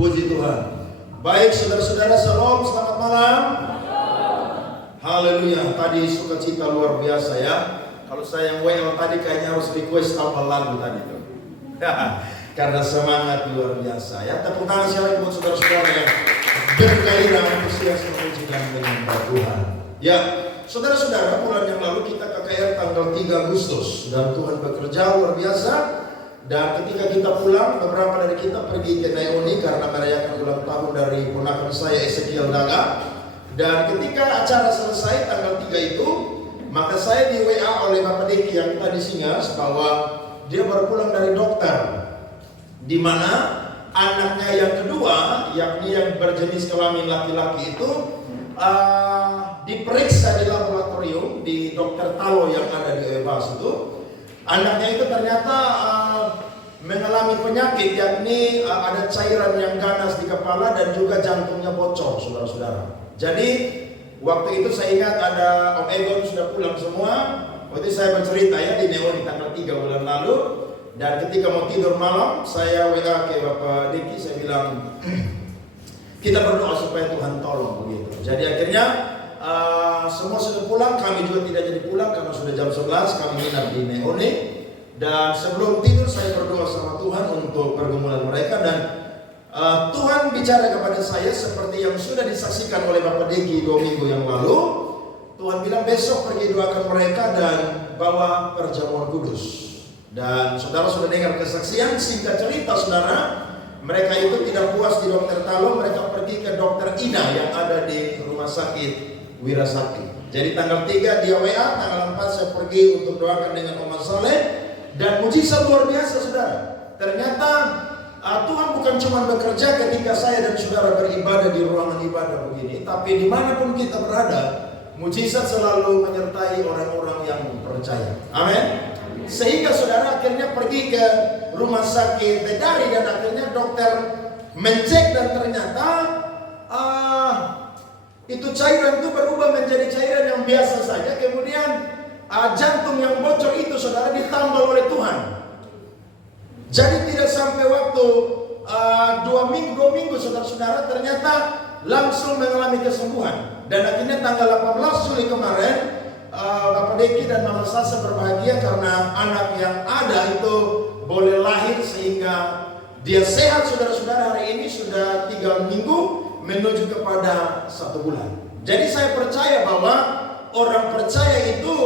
Puji Tuhan. Baik saudara-saudara, shalom, selamat malam. Haleluya. Tadi sukacita luar biasa ya. Kalau saya yang WL tadi kayaknya harus request album lagu tadi tuh. Karena semangat luar biasa ya. Tepuk tangan sekali buat saudara-saudara yang bergairah antusias memuji dan menyembah Tuhan. Ya, saudara-saudara, bulan yang lalu kita KKR tanggal 3 Agustus dan Tuhan bekerja luar biasa. Dan ketika kita pulang, beberapa dari kita pergi ke Neoni karena merayakan ulang tahun dari ponakan saya Ezekiel Daga. Dan ketika acara selesai tanggal 3 itu, maka saya di WA oleh Bapak Deki yang tadi Singas bahwa dia baru pulang dari dokter, di mana anaknya yang kedua, yakni yang berjenis kelamin laki-laki itu diperiksa di laboratorium di Dokter Talo yang ada di Ebas itu. Anaknya itu ternyata mengalami penyakit, yakni ada cairan yang ganas di kepala dan juga jantungnya bocor, saudara-saudara. Jadi waktu itu saya ingat ada Om Egon sudah pulang semua. Waktu itu saya bercerita ya di Neon di tanggal 3 bulan lalu. Dan ketika mau tidur malam, saya WA ke Bapak Diki, saya bilang kita berdoa supaya Tuhan tolong begitu. Jadi akhirnya semua sudah pulang, kami juga tidak jadi pulang karena sudah jam 11, kami nginap di Neone. Dan sebelum tidur saya berdoa sama Tuhan untuk pergumulan mereka. Dan Tuhan bicara kepada saya seperti yang sudah disaksikan oleh Bapak Deki 2 minggu yang lalu. Tuhan bilang besok pergi doakan mereka dan bawa perjamuan kudus. Dan saudara sudah dengar kesaksian, singkat cerita saudara, mereka itu tidak puas di Dokter Talo, mereka pergi ke Dokter Ina yang ada di Rumah Sakit Wirasakti. Jadi tanggal 3 dia WA, tanggal 4 saya pergi untuk doakan dengan Om Saleh. Dan mujizat luar biasa saudara. Ternyata Tuhan bukan cuma bekerja ketika saya dan saudara beribadah di ruangan ibadah begini, tapi dimanapun kita berada, mujizat selalu menyertai orang-orang yang percaya. Amin. Sehingga saudara akhirnya pergi ke rumah sakit Bedari dan akhirnya dokter mencek dan ternyata itu cairan itu berubah menjadi cairan yang biasa saja. Kemudian jantung yang bocor itu saudara ditambal oleh Tuhan. Jadi tidak sampai waktu 2 minggu saudara-saudara ternyata langsung mengalami kesembuhan. Dan akhirnya tanggal 18 Juli kemarin Bapak Deki dan Mama Sasa berbahagia karena anak yang ada itu boleh lahir sehingga dia sehat saudara-saudara. Hari ini sudah 3 minggu menuju kepada 1 bulan. Jadi saya percaya bahwa orang percaya itu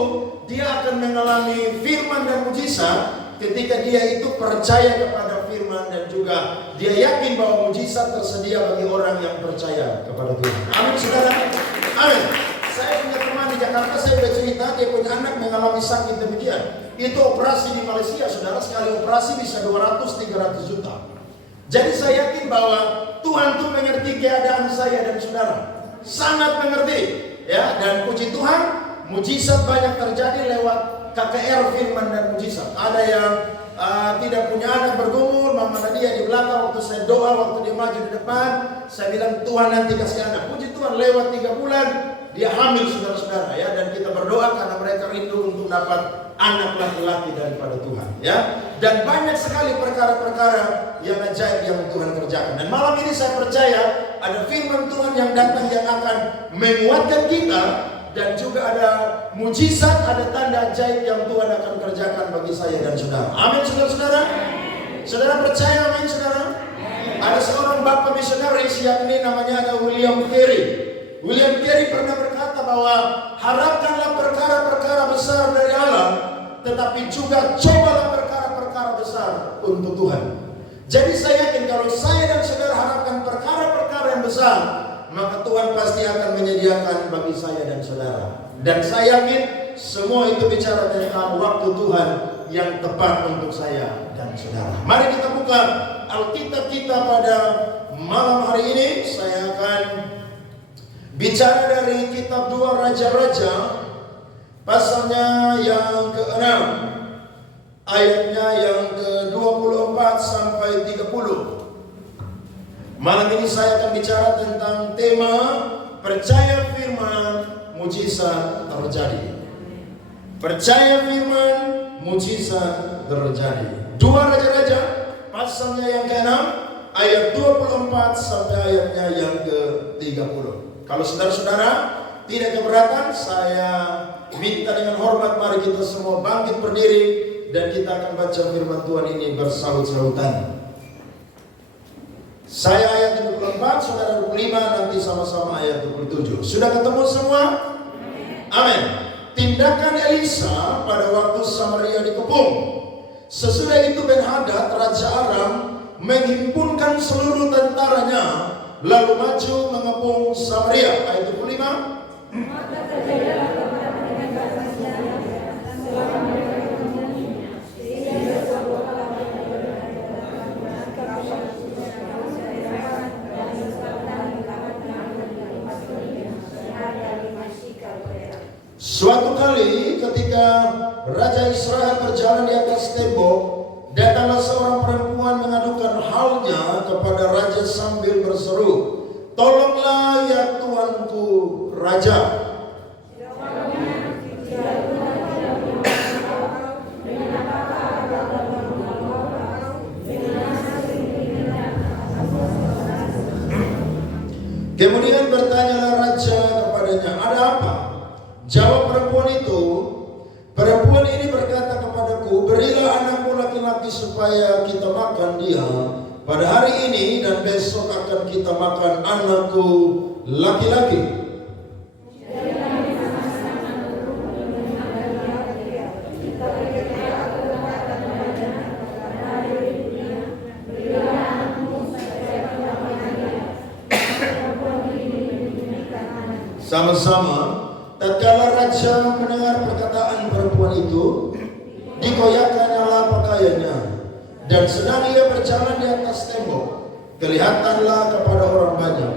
dia akan mengalami firman dan mujizat ketika dia itu percaya kepada firman dan juga dia yakin bahwa mujizat tersedia bagi orang yang percaya kepada Tuhan. Amin saudara. Amin. Saya punya teman di Jakarta, saya bercerita dia punya anak mengalami sakit demikian. Itu operasi di Malaysia saudara, sekali operasi bisa 200-300 juta. Jadi saya yakin bahwa Tuhan tuh mengerti keadaan saya dan saudara. Sangat mengerti. Ya, dan puji Tuhan, mujizat banyak terjadi lewat KKR firman dan mujizat. Ada yang tidak punya anak bergumul, Mama Nadia di belakang waktu saya doa, waktu dia maju di depan, saya bilang Tuhan nanti kasih anak. Puji Tuhan lewat 3 bulan dia hamil saudara-saudara ya, dan kita berdoa karena mereka rindu untuk dapat anak laki-laki daripada Tuhan ya. Dan banyak sekali perkara-perkara yang ajaib yang Tuhan kerjakan. Dan malam ini saya percaya ada firman Tuhan yang datang yang akan menguatkan kita dan juga ada mujizat, ada tanda ajaib yang Tuhan akan kerjakan bagi saya dan saudara. Amin saudara-saudara. Saudara percaya amin saudara? Ada seorang bapak misionaris yakni namanya ada William Carey. William Carey pernah berkata bahwa harapkanlah perkara-perkara besar dari Allah, tetapi juga cobalah perkara-perkara besar untuk Tuhan. Jadi saya yakin kalau saya dan saudara harapkan perkara-perkara yang besar, maka Tuhan pasti akan menyediakan bagi saya dan saudara. Dan saya yakin semua itu bicara tentang waktu Tuhan yang tepat untuk saya dan saudara. Mari kita buka Alkitab kita pada malam hari ini. Saya akan bicara dari kitab 2 Raja-Raja pasalnya yang ke-6 ayatnya yang ke-24 sampai 30. Malam ini saya akan bicara tentang tema percaya firman, mujizat terjadi. Percaya firman, mujizat terjadi. 2 Raja-Raja pasalnya yang ke-6 ayat 24 sampai ayatnya yang ke-30. Kalau saudara-saudara tidak keberatan, saya minta dengan hormat mari kita semua bangkit berdiri dan kita akan baca firman Tuhan ini bersaut-sautan. Saya ayat 24, saudara 25, nanti sama-sama ayat 27. Sudah ketemu semua? Amin. Tindakan Elisa pada waktu Samaria dikepung. Sesudah itu Ben-Hadad, Raja Aram, menghimpunkan seluruh tentaranya, lalu maju mengepung Samaria. Ayat 25. Suatu kali ketika Raja Israel berjalan di atas tembok, datanglah seorang perempuan mengadukan halnya kepada raja sambil berseru, "Tolonglah ya Tuanku Raja." Kemudian bertanyalah raja kepadanya, "Ada apa?" Jawab perempuan ini berkata kepadaku, "Berilah anakku laki-laki supaya kita makan dia pada hari ini, dan besok akan kita makan anakku laki-laki." Sama-sama. Tatkala raja mendengar perkataan perempuan itu, dikoyakkannya pakaiannya, dan sedang ia berjalan di atas tembok, kelihatanlah kepada orang banyak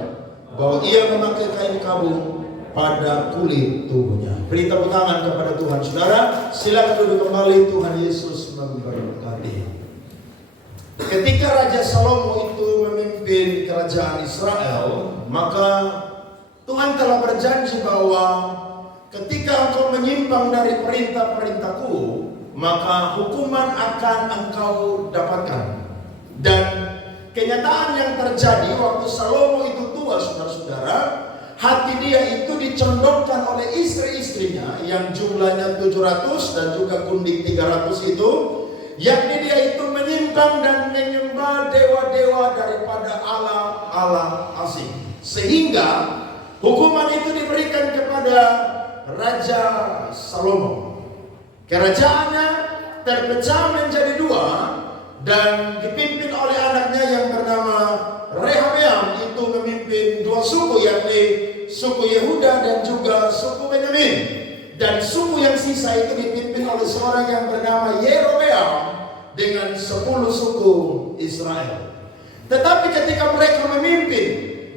bahwa ia memakai kain kabung pada kulit tubuhnya. Beri tepuk tangan kepada Tuhan. Saudara, silakan duduk kembali. Tuhan Yesus memberkati. Ketika Raja Salomo itu memimpin kerajaan Israel, maka Tuhan telah berjanji bahwa ketika engkau menyimpang dari perintah-perintahku, maka hukuman akan engkau dapatkan. Dan kenyataan yang terjadi waktu Salomo itu tua, saudara-saudara, hati dia itu dicondongkan oleh istri-istrinya yang jumlahnya 700 dan juga gundik 300 itu, yakni dia itu menyimpang dan menyembah dewa-dewa daripada Allah asing. Sehingga hukuman itu diberikan kepada Raja Salomo. Kerajaannya terpecah menjadi dua dan dipimpin oleh anaknya yang bernama Rehabeam. Itu memimpin dua suku, yakni suku Yehuda dan juga suku Benyamin. Dan suku yang sisa itu dipimpin oleh seorang yang bernama Yerobeam dengan 10 suku Israel. Tetapi ketika mereka memimpin,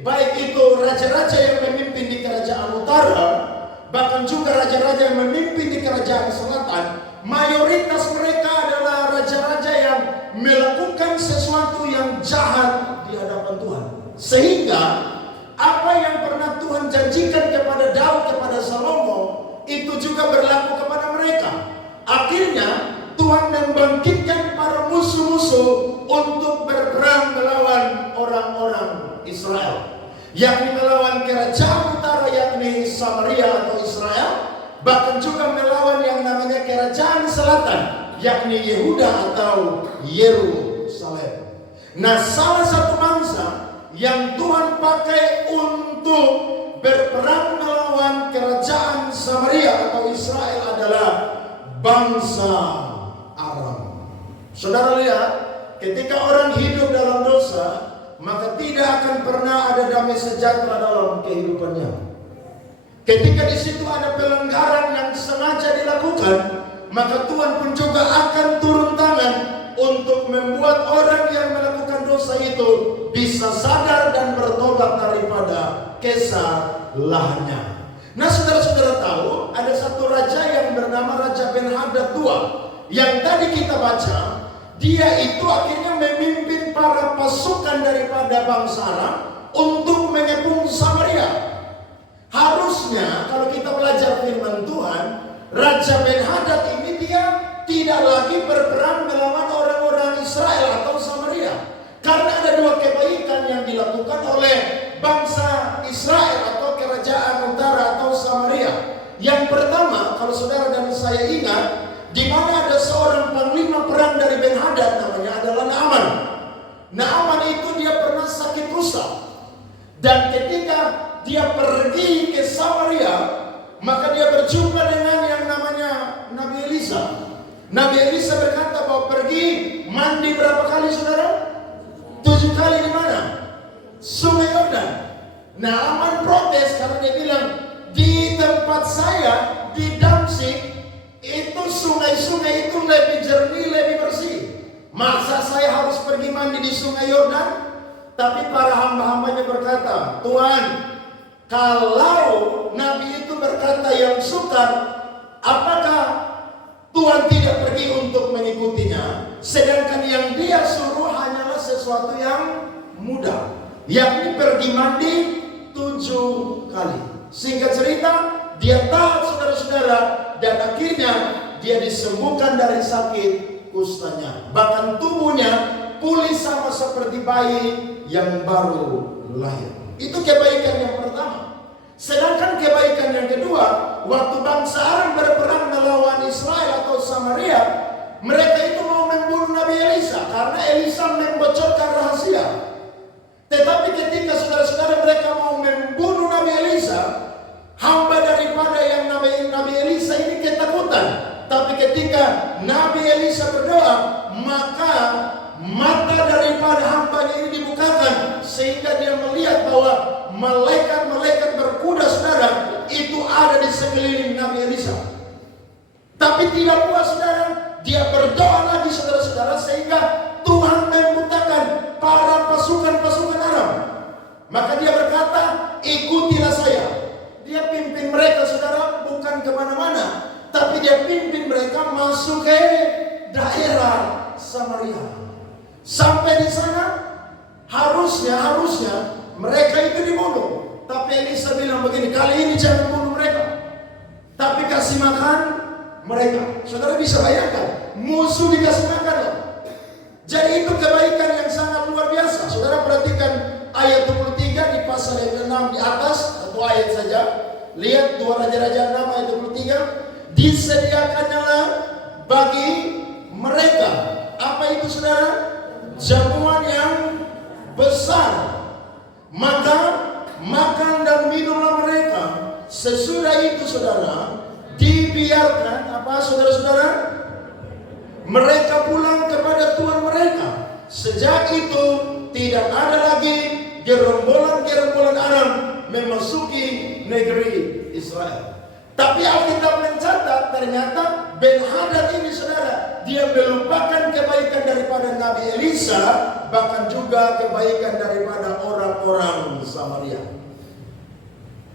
baik itu raja-raja yang memimpin di kerajaan utara, bahkan juga raja-raja yang memimpin di kerajaan selatan, mayoritas mereka adalah raja-raja yang melakukan sesuatu yang jahat di hadapan Tuhan. Sehingga apa yang pernah Tuhan janjikan kepada Daud, kepada Salomo, itu juga berlaku kepada mereka. Akhirnya Tuhan membangkitkan para musuh-musuh untuk berperang melawan orang-orang Israel, yakni melawan kerajaan utara, yakni Samaria atau Israel, bahkan juga melawan yang namanya kerajaan selatan, yakni Yehuda atau Yerusalem. Nah, salah satu bangsa yang Tuhan pakai untuk berperang melawan kerajaan Samaria atau Israel adalah bangsa Aram. Saudara lihat, ketika orang hidup dalam dosa, maka tidak akan pernah ada damai sejahtera dalam kehidupannya. Ketika di situ ada pelanggaran yang sengaja dilakukan, maka Tuhan pun juga akan turun tangan untuk membuat orang yang melakukan dosa itu bisa sadar dan bertobat daripada kesalahannya. Nah, saudara-saudara tahu ada satu raja yang bernama Raja Ben-Hadad II, yang tadi kita baca. Dia itu akhirnya memimpin para pasukan daripada bangsa Aram untuk mengepung Samaria. Harusnya kalau kita belajar firman Tuhan, Raja Ben-Hadad ini dia tidak lagi berperang melawan orang-orang Israel atau Samaria. Karena ada dua Sampai dia bilang, di tempat saya, di Damsyik, itu sungai-sungai itu lebih jernih, lebih bersih. Masa saya harus pergi mandi di sungai Yordan? Tapi para hamba-hambanya berkata, Tuhan, kalau Nabi itu berkata yang sukar, apakah Tuhan tidak pergi untuk mengikutinya? Sedangkan yang dia suruh hanyalah sesuatu yang mudah, yakni pergi mandi 7 kali. Singkat cerita, dia taat saudara-saudara, dan akhirnya dia disembuhkan dari sakit kustanya. Bahkan tubuhnya pulih sama seperti bayi yang baru lahir. Itu kebaikan yang pertama. Sedangkan kebaikan yang kedua, waktu bangsa Aram berperang melawan Israel atau Samaria, mereka itu mau membunuh Nabi Elisa karena Elisa membocorkan rahasia. Tetapi ketika saudara-saudara mereka mau membunuh Nabi Elisa, hamba daripada yang Nabi Elisa ini ketakutan. Tapi ketika Nabi Elisa berdoa, maka mata daripada hambanya ini dibukakan, sehingga dia melihat bahwa malaikat-malaikat berkuda saudara itu ada di sekeliling Nabi Elisa. Tapi tidak puas saudara, dia berdoa lagi saudara-saudara, sehingga Tuhan membutakan para pasukan-pasukan Aram. Maka dia berkata, ikutilah saya. Dia pimpin mereka saudara bukan kemana-mana, tapi dia pimpin mereka masuk ke daerah Samaria. Sampai di sana harusnya mereka itu dibunuh. Tapi Elisa bilang begini, kali ini jangan bunuh mereka, tapi kasih makan mereka. Saudara bisa bayangkan, musuh dikasih makan loh. Jadi itu kebaikan yang sangat luar biasa. Saudara perhatikan ayat 23 di pasal yang ke-6 di atas, atau ayat saja. Lihat 2 Raja-Raja 6 ayat 23. Disediakannya bagi mereka, apa itu saudara? Jamuan yang besar. Maka makan dan minumlah mereka. Sesudah itu saudara, dibiarkan apa saudara-saudara? Mereka pulang kepada Tuhan mereka. Sejak itu tidak ada lagi gerombolan-gerombolan Aram memasuki negeri Israel. Tapi Alkitab mencatat ternyata Ben-Hadad ini saudara, dia melupakan kebaikan daripada Nabi Elisa, bahkan juga kebaikan daripada orang-orang Samaria.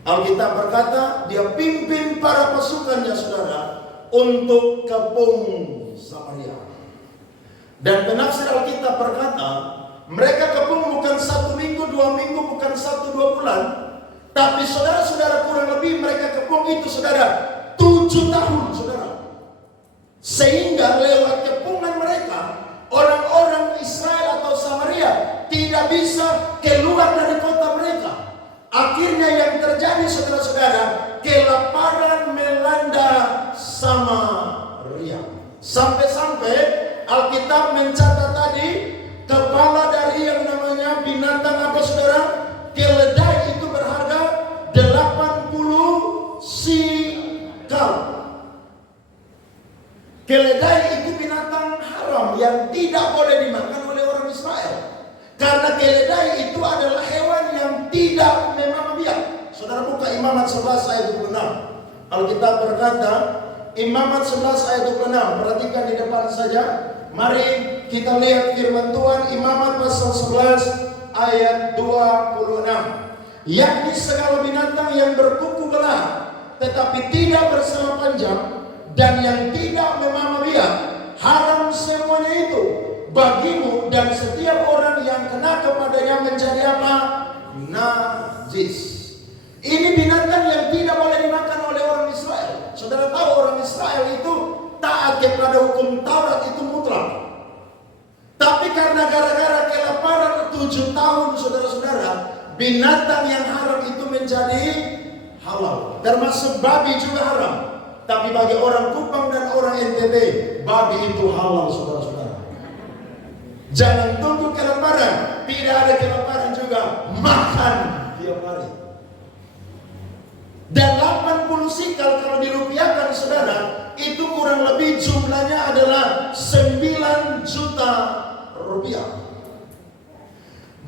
Alkitab berkata, dia pimpin para pasukannya saudara untuk kebun Samaria. Dan penafsir Alkitab berkata, mereka kebun bukan 1 minggu, 2 minggu, bukan 1-2 bulan, tapi saudara-saudara kurang lebih mereka kebun itu saudara 7 tahun saudara. Sehingga lewat kepungan mereka, orang-orang Israel atau Samaria tidak bisa keluar dari kota mereka. Akhirnya yang terjadi saudara-saudara, kelaparan melanda Samaria. Sampai-sampai Alkitab mencatat tadi, kepala dari yang namanya binatang apa saudara? Keledai itu berharga 80 sikal. Keledai itu binatang haram yang tidak boleh dimakan oleh orang Israel. Karena keledai itu adalah hewan yang tidak memang biak. Saudara buka Imamat 11 ayat 26. Alkitab berkata, Imamat 11 ayat 26. Perhatikan di depan saja. Mari kita lihat firman Tuhan. Imamat pasal 11 ayat 26. Yakni segala binatang yang berkuku belah tetapi tidak bersela panjang, dan yang tidak memamah biak, haram semuanya itu bagimu, dan setiap orang yang kena kepadanya menjadi apa? Najis. Ini binatang yang tidak boleh dimakan oleh orang Israel. Saudara tahu orang Israel itu taat kepada hukum Taurat itu mutlak. Tapi karena gara-gara kelaparan 7 tahun saudara-saudara, binatang yang haram itu menjadi halal. Termasuk babi juga haram. Tapi bagi orang Kupang dan orang NTB, babi itu halal saudara-saudara. Jangan tunggu kelaparan. Tidak ada kelaparan juga, makan tiap hari. Dan 80 sikal kalau dirupiahkan saudara, itu kurang lebih jumlahnya adalah 9 juta rupiah.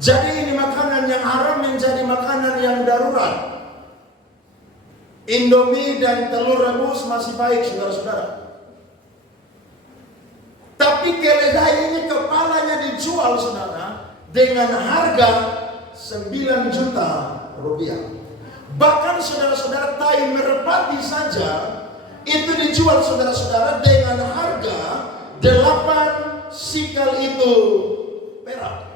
Jadi ini makanan yang haram menjadi makanan yang darurat. Indomie dan telur rebus masih baik, saudara-saudara. Tapi keledai ini kepalanya dijual, saudara, dengan harga 9 juta rupiah. Bahkan saudara-saudara, tai merpati saja itu dijual, saudara-saudara, dengan harga 8 sikal itu perak.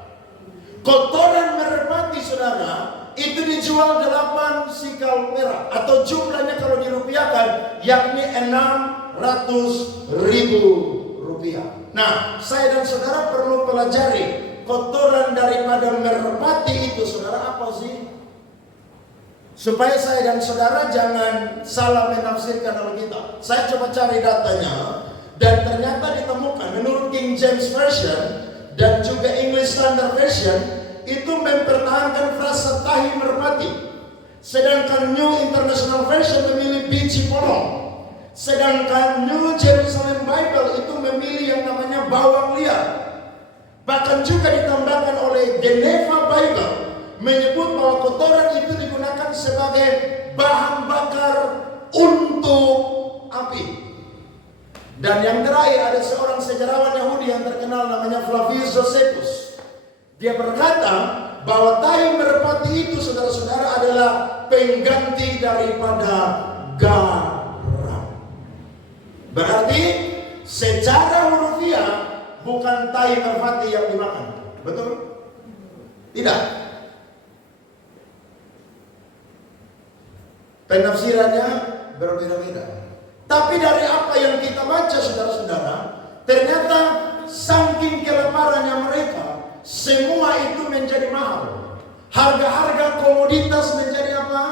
Kotoran merpati, saudara, itu dijual 8 sikal perak, atau jumlahnya kalau dirupiahkan yakni 600.000 rupiah. Nah, saya dan saudara perlu pelajari kotoran daripada merpati itu, saudara, apa sih? Supaya saya dan saudara jangan salah menafsirkan Alkitab. Saya coba cari datanya, dan ternyata ditemukan menurut King James Version dan juga English Standard Version itu mempertahankan frasa tahi merpati. Sedangkan New International Version memilih biji polong. Sedangkan New Jerusalem Bible itu memilih yang namanya bawang liar. Bahkan juga ditambahkan oleh Geneva Bible menyebut bahwa kotoran itu digunakan sebagai bahan bakar untuk api. Dan yang terakhir, ada seorang sejarawan Yahudi yang terkenal namanya Flavius Josephus. Dia berkata bahwa tai merpati itu, saudara-saudara, adalah pengganti daripada garam. Berarti secara hurufiah bukan tai merpati yang dimakan. Betul? Tidak. Penafsirannya berbeda-beda. Tapi dari apa yang kita baca, saudara-saudara, ternyata saking kelaparannya mereka, semua itu menjadi mahal. Harga-harga komoditas menjadi apa?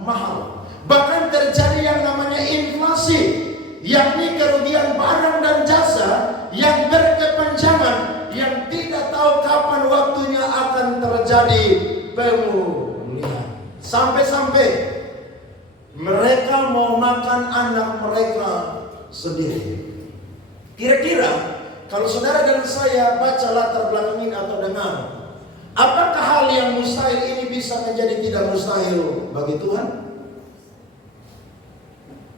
Mahal. Bahkan terjadi yang namanya inflasi, yakni kerugian barang dan jasa yang berkepanjangan, yang tidak tahu kapan waktunya akan terjadi pemulihan. Sampai-sampai mereka mau makan anak mereka sendiri. Kira-kira kalau saudara dan saya baca latar belakang ini atau dengar, apakah hal yang mustahil ini bisa menjadi tidak mustahil bagi Tuhan?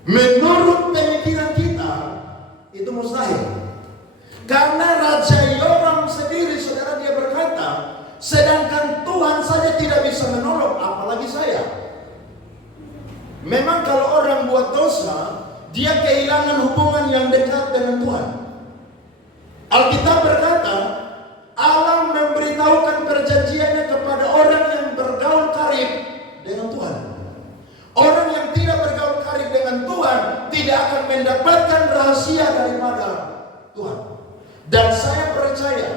Menurut pemikiran kita itu mustahil. Karena Raja Yoram sendiri, saudara, dia berkata, sedangkan Tuhan saja tidak bisa menolong, apalagi saya. Memang kalau orang buat dosa, dia kehilangan hubungan yang dekat dengan Tuhan. Alkitab berkata, Allah memberitahukan perjanjiannya kepada orang yang bergaul karib dengan Tuhan. Orang yang tidak bergaul karib dengan Tuhan tidak akan mendapatkan rahasia daripada Tuhan. Dan saya percaya,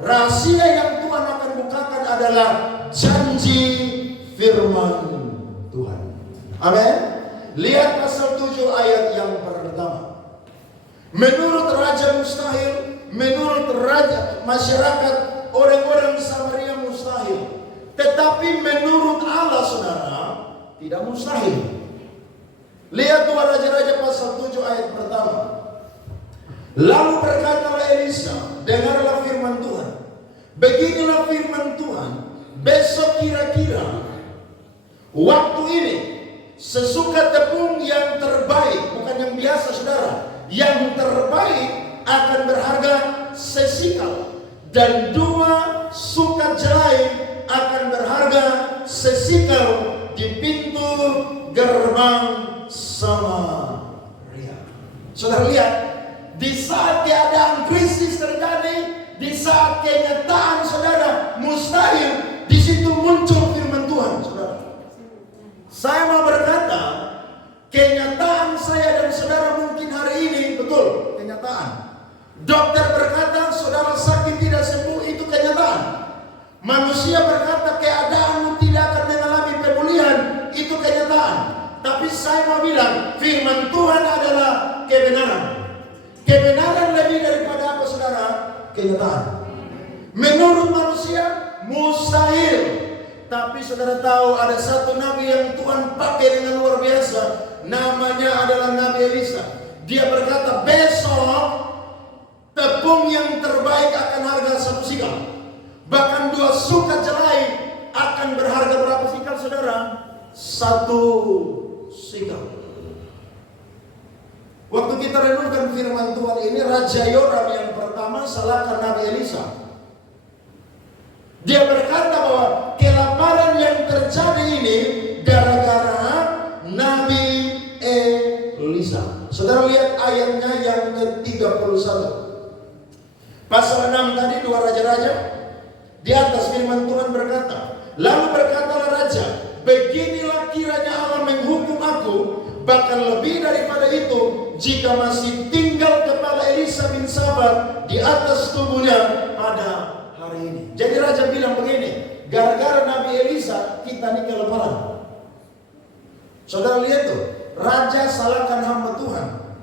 rahasia yang Tuhan akan bukakan adalah janji firman Tuhan. Amin. Lihat pasal 7 ayat yang pertama. Menurut Raja mustahil, menurut Raja masyarakat orang-orang Samaria mustahil. Tetapi menurut Allah, saudara, tidak mustahil. Lihat 2 Raja-Raja pasal 7 ayat pertama. Lalu berkatalah Elisa, dengarlah firman Tuhan. Beginilah firman Tuhan, besok kira-kira waktu ini sesuka tepung yang terbaik, bukan yang biasa, saudara, yang terbaik akan berharga sesikal, dan 2 sukat jelai akan berharga sesikal di pintu gerbang Samaria. Saudara lihat, di saat keadaan krisis terjadi, di saat kenyataan, saudara, mustahil, di situ muncul firman Tuhan, saudara. Saya mau berkata, kenyataan saya dan saudara mungkin hari ini, betul, kenyataan. Dokter berkata, saudara sakit tidak sembuh, itu kenyataan. Manusia berkata, keadaanmu tidak akan mengalami pemulihan, itu kenyataan. Tapi saya mau bilang, firman Tuhan adalah kebenaran. Kebenaran lebih daripada apa, saudara? Kenyataan. Menurut manusia, mustahil. Tapi saudara tahu ada satu nabi yang Tuhan pakai dengan luar biasa. Namanya adalah Nabi Elisa. Dia berkata, besok tepung yang terbaik akan harga 1 sikal. Bahkan 2 sukat jelai akan berharga berapa sikal, saudara? 1 sikap. Waktu kita renungkan firman Tuhan ini, Raja Yoram yang pertama salahkan Nabi Elisa. Dia berkata bahwa kelaparan yang terjadi ini gara-gara Nabi Elisa. Saudara lihat ayatnya yang ke-31. Pasal 6 tadi, 2 raja-raja. Di atas firman Tuhan berkata, lalu berkatalah raja, beginilah kiranya Allah menghukum aku, bahkan lebih daripada itu, jika masih tinggal kepala Elisa bin Safat di atas tubuhnya pada hari ini. Jadi raja bilang begini, gara-gara Nabi Elisa kita ini kelaparan. Saudara lihat tuh, raja salahkan hamba Tuhan.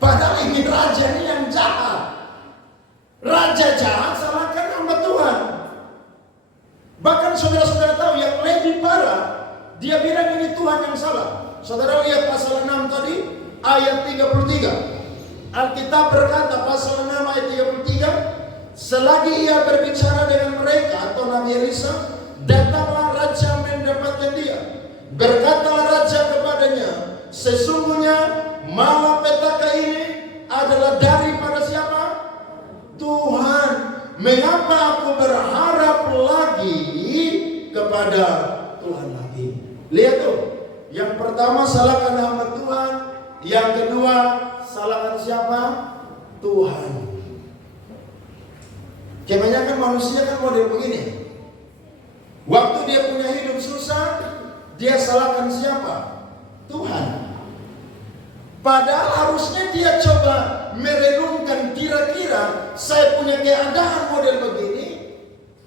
Padahal ini raja ini yang jahat. Raja jahat salahkan hamba Tuhan. Bahkan saudara-saudara tahu yang lebih parah, dia bilang ini Tuhan yang salah. Saudara lihat pasal 6 tadi, ayat 33. Alkitab berkata pasal 6 ayat 33, selagi ia berbicara dengan mereka atau Nabi Elisa, datanglah raja mendapatkan dia. Berkatalah raja kepadanya, sesungguhnya malapetaka ini adalah daripada siapa? Tuhan. Mengapa aku berharap lagi kepada Tuhan lagi? Lihat tuh, yang pertama salahkan hamba Tuhan, yang kedua salahkan siapa? Tuhan. Kebanyakan manusia kan model begini. Waktu dia punya hidup susah, dia salahkan siapa? Tuhan. Padahal harusnya dia coba merenungkan, kira-kira saya punya keadaan model begini,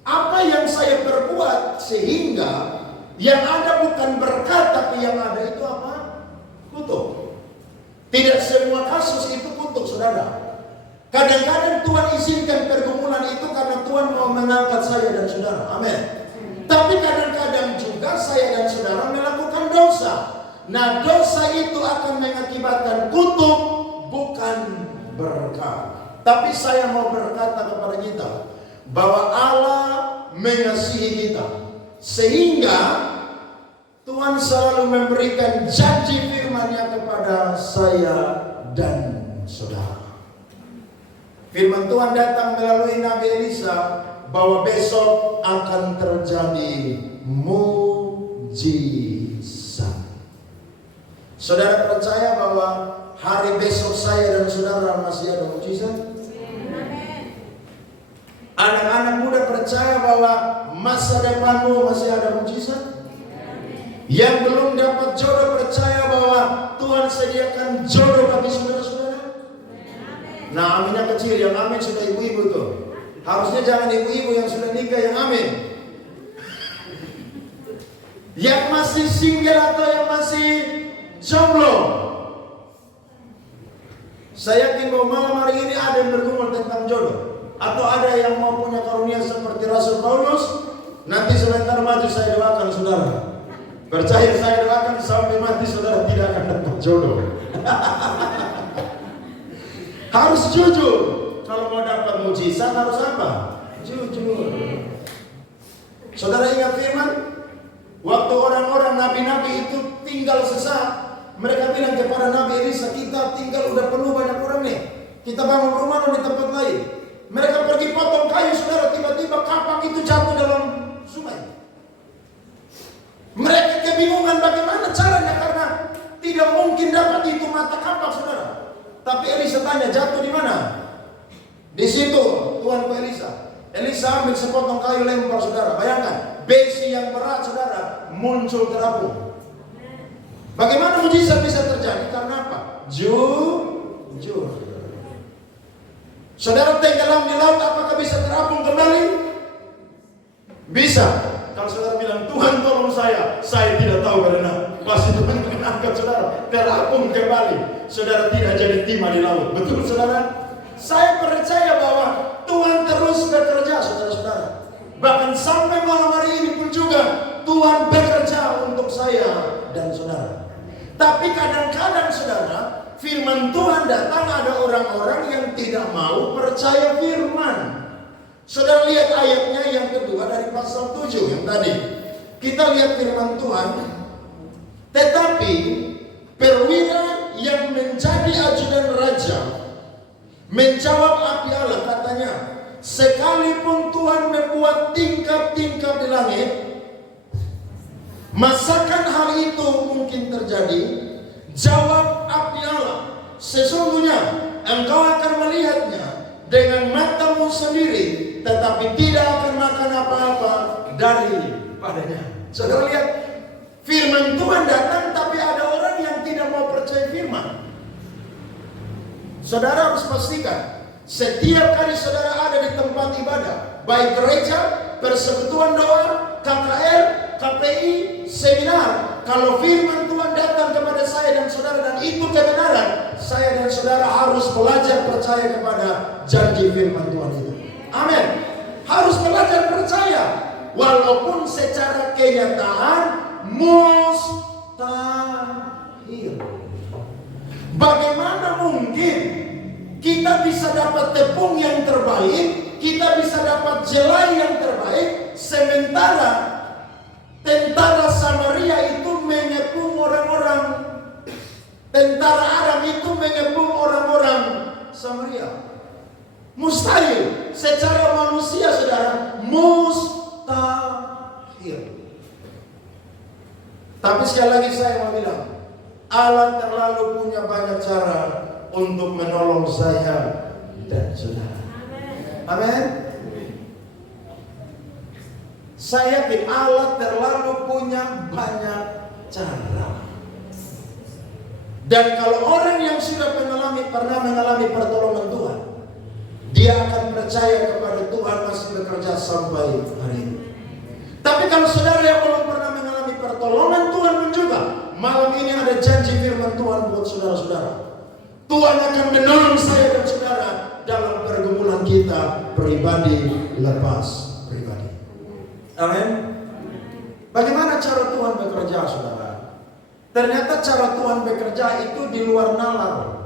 apa yang saya perbuat sehingga yang ada bukan berkat, tapi yang ada itu apa? Kutuk. Tidak semua kasus itu kutuk, saudara. Kadang-kadang Tuhan izinkan pergumulan itu karena Tuhan mau mengangkat saya dan saudara. Amin. Tapi kadang-kadang juga saya dan saudara melakukan dosa. Nah, dosa itu akan mengakibatkan kutuk, bukan berkat. Tapi saya mau berkata kepada kita bahwa Allah mengasihi kita, sehingga Tuhan selalu memberikan janji firman-Nya kepada saya dan saudara. Firman Tuhan datang melalui Nabi Elisa bahwa besok akan terjadi mujizat. Saudara percaya bahwa hari besok saya dan saudara masih ada mujizat? Anak-anak muda percaya bahwa masa depanmu masih ada mujizat? Yang belum dapat jodoh percaya bahwa Tuhan sediakan jodoh bagi saudara-saudara? Nah, aminnya kecil, yang amin sudah ibu-ibu tuh. Harusnya jangan ibu-ibu yang sudah nikah yang amin. Yang masih single atau yang masih jomblo, saya yakin bahwa malam hari ini ada yang bergumul tentang jodoh, atau ada yang mau punya karunia seperti Rasul Paulus. Nanti sebentar maju saya doakan saudara. Percaya saya doakan sampai mati saudara tidak akan dapat jodoh. Harus jujur. Kalau mau dapat mujizat harus apa? Jujur. Saudara ingat firman? Waktu orang-orang nabi-nabi itu tinggal sesaat, mereka bilang kepada Nabi Elisa, kita tinggal udah penuh banyak orang nih, kita bangun rumah di tempat lain. Mereka pergi potong kayu, saudara, tiba-tiba kapak itu jatuh dalam sungai. Mereka kebingungan bagaimana caranya, karena tidak mungkin dapat itu mata kapak, saudara. Tapi Elisa tanya, jatuh di mana? Di situ Tuhan ke Elisa. Elisa ambil sepotong kayu, lempar, saudara. Bayangkan, besi yang berat, saudara, muncul terapung. Bagaimana mujizat bisa terjadi? Karena apa? Jujur. Saudara tenggelam di laut, apakah bisa terapung kembali? Bisa. Kalau saudara bilang, Tuhan tolong saya tidak tahu berenang. Pasti Tuhan akan angkat saudara, terapung kembali. Saudara tidak jadi timah di laut. Betul saudara? Saya percaya bahwa Tuhan terus bekerja, saudara-saudara. Bahkan sampai malam hari ini pun juga Tuhan bekerja untuk saya dan saudara. Tapi kadang-kadang saudara, firman Tuhan datang, ada orang-orang yang tidak mau percaya firman. Saudara lihat ayatnya yang kedua dari pasal 7 yang tadi. Kita lihat firman Tuhan. Tetapi perwira yang menjadi ajudan raja menjawab api Allah, katanya, sekalipun Tuhan membuat tingkap-tingkap di langit, masakan hal itu mungkin terjadi? Jawab api Allah, sesungguhnya engkau akan melihatnya dengan matamu sendiri, tetapi tidak akan makan apa-apa daripadanya. Saudara lihat, firman Tuhan datang, tapi ada orang yang tidak mau percaya firman. Saudara harus pastikan, setiap kali saudara ada di tempat ibadah, baik gereja, persekutuan doa, KKR, KPI, seminar, kalau firman Tuhan datang kepada saya dan saudara dan itu kebenaran, saya dan saudara harus belajar percaya kepada janji firman Tuhan itu. Amin. Harus belajar percaya, walaupun secara kenyataan mustahil. Bagaimana mungkin kita bisa dapat tepung yang terbaik, kita bisa dapat jelai yang terbaik, sementara tentara Samaria itu mengepung orang-orang, tentara Aram itu mengepung orang-orang Samaria. Mustahil. Secara manusia, saudara, mustahil. Tapi sekali lagi saya mau bilang, Allah terlalu punya banyak cara untuk menolong saya dan saudara. Amin. Saya yakin Allah terlalu punya banyak cara. Dan kalau orang yang sudah pernah mengalami pertolongan Tuhan, dia akan percaya kepada Tuhan masih bekerja sampai hari ini. Tapi kalau saudara yang belum pernah mengalami pertolongan Tuhan pun juga, malam ini ada janji firman Tuhan buat saudara-saudara. Tuhan akan menolong saya dan saudara dalam pergumulan kita pribadi lepas pribadi. Amin. Bagaimana cara Tuhan bekerja, saudara? Ternyata cara Tuhan bekerja itu di luar nalar.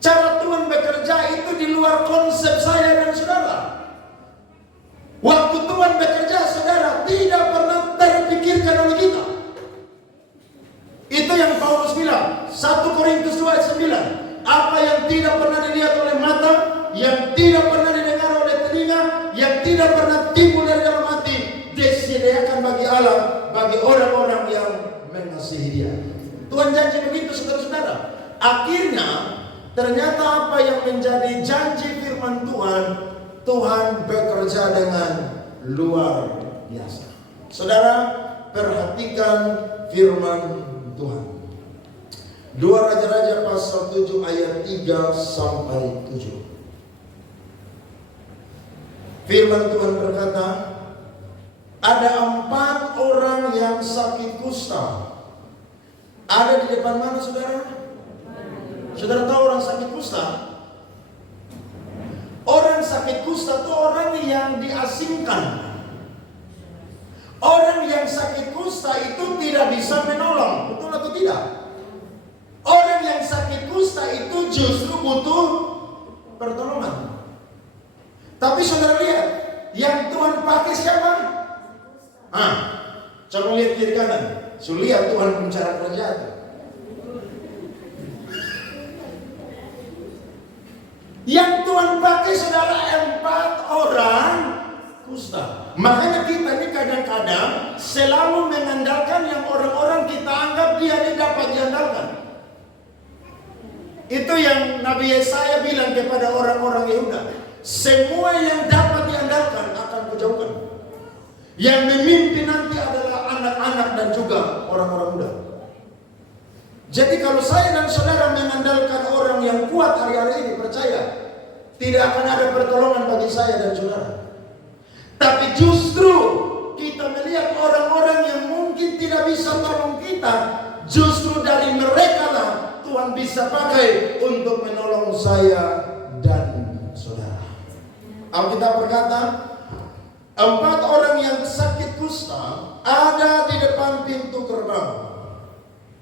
Cara Tuhan bekerja itu di luar konsep saya dan saudara. Waktu Tuhan bekerja, saudara, tidak pernah terpikirkan oleh kita. Itu yang Paulus bilang, 1 Korintus 2:9. Apa yang tidak pernah dilihat oleh mata, yang tidak pernah didengar oleh telinga, yang tidak pernah timbul dari dalam hati, disediakan bagi Allah, bagi orang-orang yang mengasihi Dia. Tuhan janji begitu, saudara-saudara. Akhirnya, ternyata apa yang menjadi janji firman Tuhan, Tuhan bekerja dengan luar biasa. Saudara, perhatikan firman Tuhan. 2 Raja-Raja pasal 7 ayat 3 sampai 7. Firman Tuhan berkata, ada 4 orang yang sakit kusta. Ada di depan mana, saudara? Saudara tahu orang sakit kusta? Orang sakit kusta itu orang yang diasingkan. Orang yang sakit kusta itu tidak bisa menolong, betul atau tidak? Orang yang sakit kusta itu justru butuh pertolongan. Tapi saudara lihat, yang Tuhan pakai siapa? Coba lihat kiri kanan. Lihat Tuhan bicara kerajaan. Yang Tuhan pakai, saudara, 4 orang kusta. Makanya kita ini kadang-kadang selalu mengandalkan yang orang-orang kita anggap dia ini dapat diandalkan. Itu yang Nabi Yesaya bilang kepada orang-orang Yehuda, semua yang dapat diandalkan akan kujauhkan. Yang memimpin nanti adalah anak-anak dan juga orang-orang muda. Jadi kalau saya dan saudara mengandalkan orang yang kuat hari-hari ini, percaya tidak akan ada pertolongan bagi saya dan saudara. Tapi justru kita melihat orang-orang yang mungkin tidak bisa tolong kita, justru dari mereka lah Tuhan bisa pakai untuk menolong saya dan saudara. Alkitab berkata, 4 orang yang sakit kusta ada di depan pintu gerbang.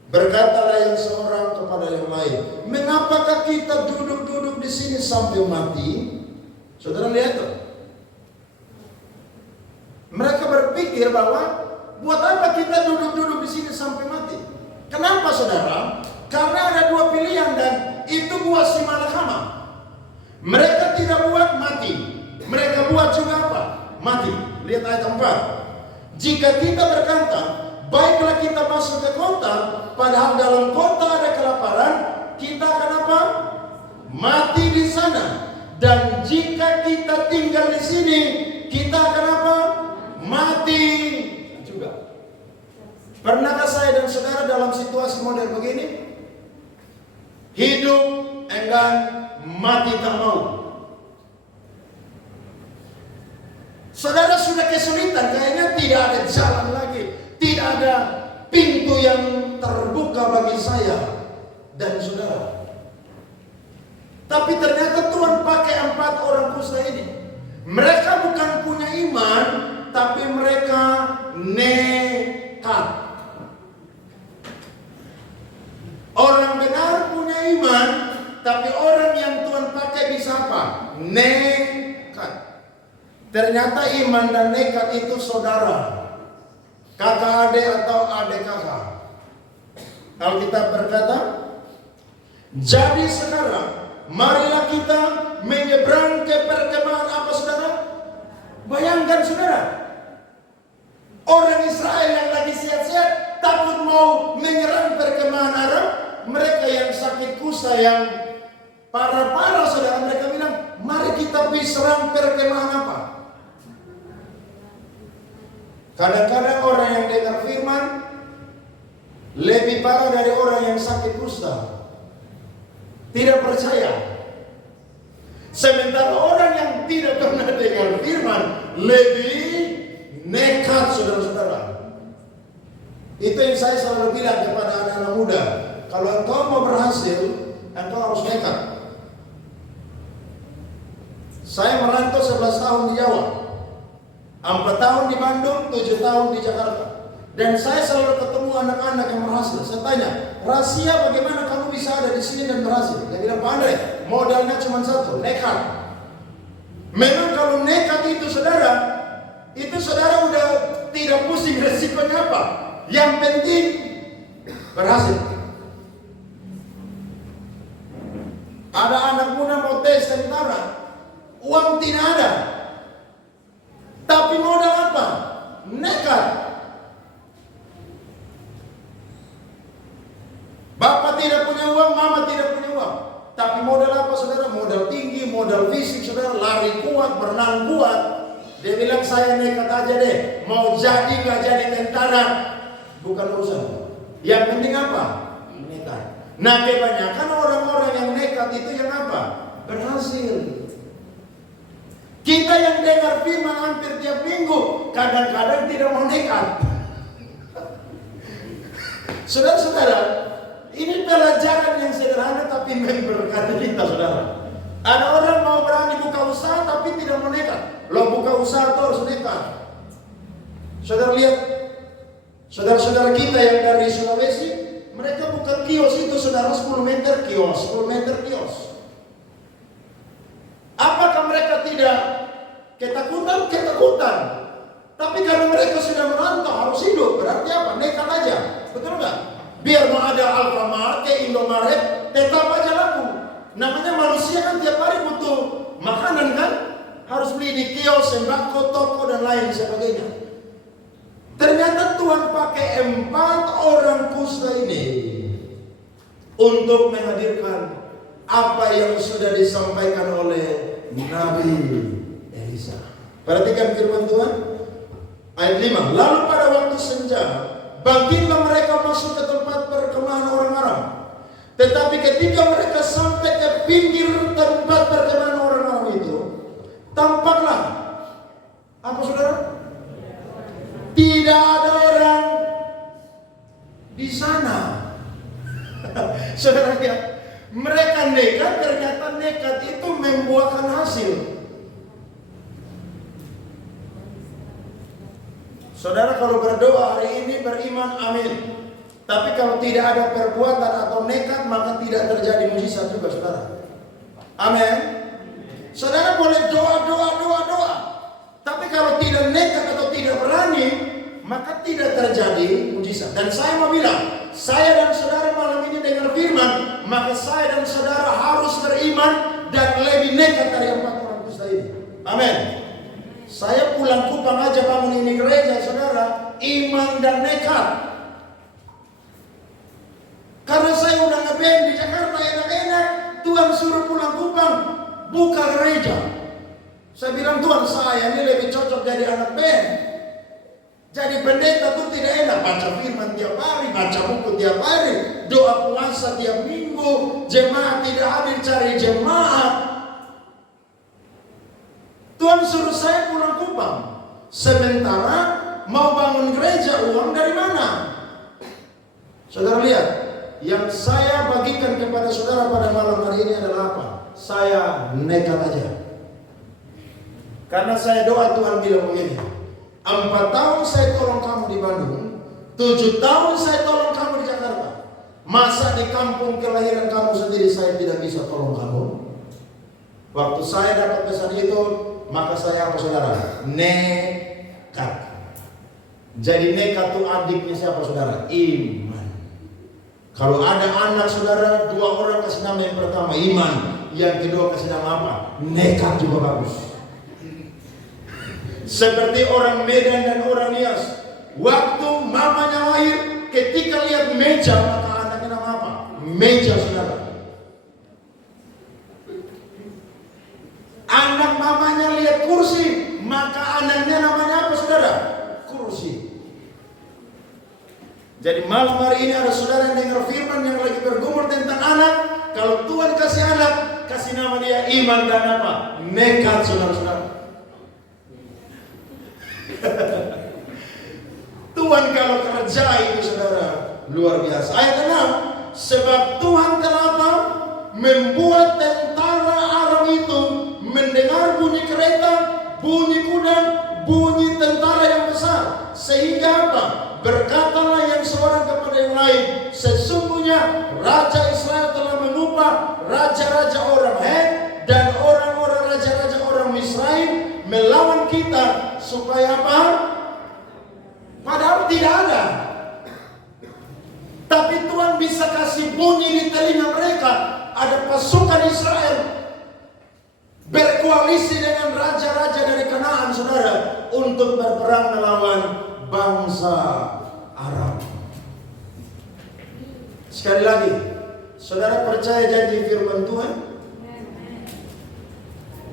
Berkatalah yang seorang kepada yang lain, mengapakah kita duduk-duduk di sini sampai mati? Saudara lihat tuh. Mereka berpikir bahwa Buat apa kita duduk-duduk di sini sampai mati? Kenapa saudara? Karena ada dua pilihan dan itu buat si malakama. Mereka tidak buat mati. Mereka buat juga apa? Mati. Lihat ayat 4. Jika kita berkata, baiklah kita masuk ke kota, padahal dalam kota ada kelaparan, kita akan apa? Mati di sana. Dan jika kita tinggal di sini, kita akan apa? Mati juga. Pernahkah saya dan saudara dalam situasi model begini? Hidup enggan, mati tak mau. Saudara sudah kesulitan, kayaknya tidak ada jalan lagi, tidak ada pintu yang terbuka bagi saya dan saudara. Tapi ternyata Tuhan pakai 4 orang kusta ini. Mereka bukan punya iman, tapi mereka nekat. Orang benar punya iman, tapi orang yang Tuhan pakai bisa apa? Nekat. Ternyata iman dan nekat itu saudara, kakak adik atau adik kakak. Kalau kita berkata, jadi sekarang marilah kita menyeberang ke perkemahan apa saudara? Bayangkan saudara, orang Israel yang lagi sehat-sehat takut mau menyerang perkemahan Arab. Mereka yang sakit kusta, yang parah-parah saudara, mereka bilang, mari kita pergi serang perkemahan apa? Kadang-kadang orang yang dengar firman lebih parah dari orang yang sakit kusta, tidak percaya. Sementara orang yang tidak pernah dengar firman lebih nekat saudara-saudara. Itu yang saya selalu bilang kepada anak-anak muda. Kalau engkau mau berhasil, engkau harus nekat. Saya merantau 11 tahun di Jawa, 4 tahun di Bandung, 7 tahun di Jakarta. Dan saya selalu ketemu anak-anak yang berhasil. Saya tanya, rahasia bagaimana kamu bisa ada di sini dan berhasil? Dia bilang, Pak Andre, modalnya cuma satu, nekat. Memang kalau nekat itu saudara udah tidak pusing resikonya apa. Yang penting berhasil. Ada anak muda mau tes tentara, uang tidak ada, tapi modal apa? Nekat. Bapak tidak punya uang, mama tidak punya uang, tapi modal apa saudara? Modal tinggi, modal fisik saudara, lari kuat, berenang kuat. Dia bilang, saya nekat aja deh, mau jadi gak jadi tentara bukan urusan. Yang penting apa? Nekat. Nah kebanyakan orang-orang yang nekat itu yang apa? Berhasil. Kita yang dengar firman hampir tiap minggu, kadang-kadang tidak mau nekat. Saudara-saudara, ini pelajaran yang sederhana tapi memberkati kita saudara. Ada orang mau berani buka usaha tapi tidak mau nekat. Lo buka usaha itu harus nekat. Saudara lihat, saudara-saudara kita yang dari Sulawesi, mereka buka kios itu saudara 10 meter kios, 10 meter kios. Apakah mereka tidak ketakutan? Ketakutan. Tapi karena mereka sudah merantau harus hidup, berarti apa? Nekat aja, betul nggak? Biar mau ada Alfamart, ke Indomaret, tetap aja laku. Namanya manusia kan tiap hari butuh makanan kan? Harus beli di kios, sembako, toko dan lain sebagainya. Ternyata Tuhan pakai 4 orang kusta ini untuk menghadirkan apa yang sudah disampaikan oleh Nabi Elisa. Perhatikan firman Tuhan ayat 5. Lalu pada waktu senja bangkitlah mereka masuk ke tempat perkemahan orang Aram. Tetapi ketika mereka sampai ke pinggir tempat perkemahan orang Aram itu, tampaklah apa saudara? Tidak ada orang di sana. Saudara lihat, mereka nekat, ternyata nekat itu membuahkan hasil. Saudara kalau berdoa hari ini beriman, amin. Tapi kalau tidak ada perbuatan atau nekat, maka tidak terjadi mujizat juga saudara. Amin. Saudara boleh doa. Tapi kalau tidak nekat atau tidak berani, maka tidak Amin. Saya pulang Kupang aja bangun ini gereja, saudara, iman dan nekat. Karena saya udah ngeband di Jakarta enak-enak, Tuhan suruh pulang Kupang, buka gereja. Saya bilang, Tuhan, saya ini lebih cocok jadi anak band. Jadi pendeta tuh tidak enak, baca firman tiap hari, baca buku tiap hari, doa puasa tiap minggu, jemaat tidak hadir cari jemaat. Tuhan suruh saya pulang Kupang. Sementara mau bangun gereja, uang dari mana? Saudara lihat, yang saya bagikan kepada saudara pada malam hari ini adalah apa? Saya nekat aja. Karena saya doa Tuhan bilang begini, 4 tahun saya tolong kamu di Bandung, 7 tahun saya tolong kamu di Jakarta. Masa di kampung kelahiran kamu sendiri saya tidak bisa tolong kamu? Waktu saya dapat pesan itu, maka saya apa saudara? Nekat. Jadi nekat itu adiknya siapa saudara? Iman. Kalau ada anak saudara, 2 orang kasih nama yang pertama iman, yang kedua kasih nama apa? Nekat juga bagus. Seperti orang Medan dan orang Nias, waktu mamanya lahir, ketika lihat meja, maka anaknya nama apa? Meja, saudara. Anak mamanya lihat kursi, maka anaknya namanya apa, saudara? Kursi. Jadi malam hari ini ada saudara yang dengar firman yang lagi bergumul tentang anak. Kalau Tuhan kasih anak, kasih nama dia iman dan apa? Nekat, saudara-saudara. Tuhan kalau kerja itu saudara luar biasa. Ayat 6, sebab Tuhan telah apa? Membuat tentara Aram itu mendengar bunyi kereta, bunyi kuda, bunyi tentara yang besar. Sehingga apa? Berkatalah yang seorang kepada yang lain, sesungguhnya Raja Israel telah mengubah raja-raja orang Het dan orang-orang raja-raja orang Misraim melawan kita. Supaya apa? Padahal tidak ada. Tapi Tuhan bisa kasih bunyi di telinga mereka. Ada pasukan Israel berkoalisi dengan raja-raja dari Kanaan, saudara, untuk berperang melawan bangsa Arab. Sekali lagi, saudara percaya janji firman Tuhan?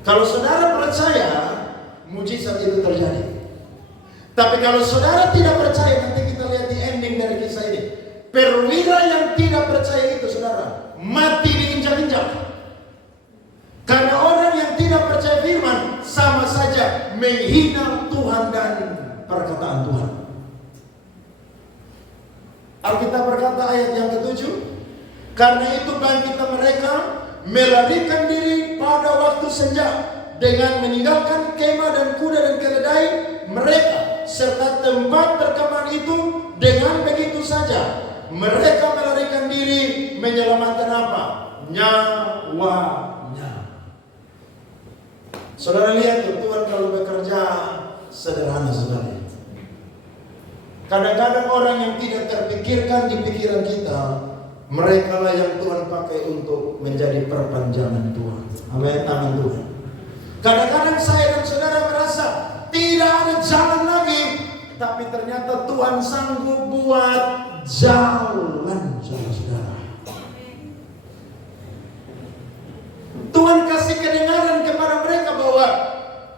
Kalau saudara percaya, mujizat itu terjadi. Tapi kalau saudara tidak percaya, nanti kita lihat di ending dari kisah ini. Perwira yang tidak percaya itu, saudara, mati diinjak-injak. Karena orang yang tidak percaya firman sama saja menghina Tuhan dan perkataan Tuhan. Alkitab berkata ayat yang ke-7, karena itu bangkitlah mereka melarikan diri pada waktu senja, dengan meninggalkan kemah dan kuda dan keledai mereka serta tempat perkemahan itu. Dengan begitu saja mereka melarikan diri menyelamatkan apa? Nyawanya. Saudara lihat tuh, Tuhan kalau bekerja sederhana, saudara. Kadang-kadang orang yang tidak terpikirkan di pikiran kita, mereka lah yang Tuhan pakai untuk menjadi perpanjangan Tuhan. Amin, tangan Tuhan. Kadang-kadang saya dan saudara merasa tidak ada jalan lagi, tapi ternyata Tuhan sanggup buat jalan, saudara. Tuhan kasih kedengaran kepada mereka bahwa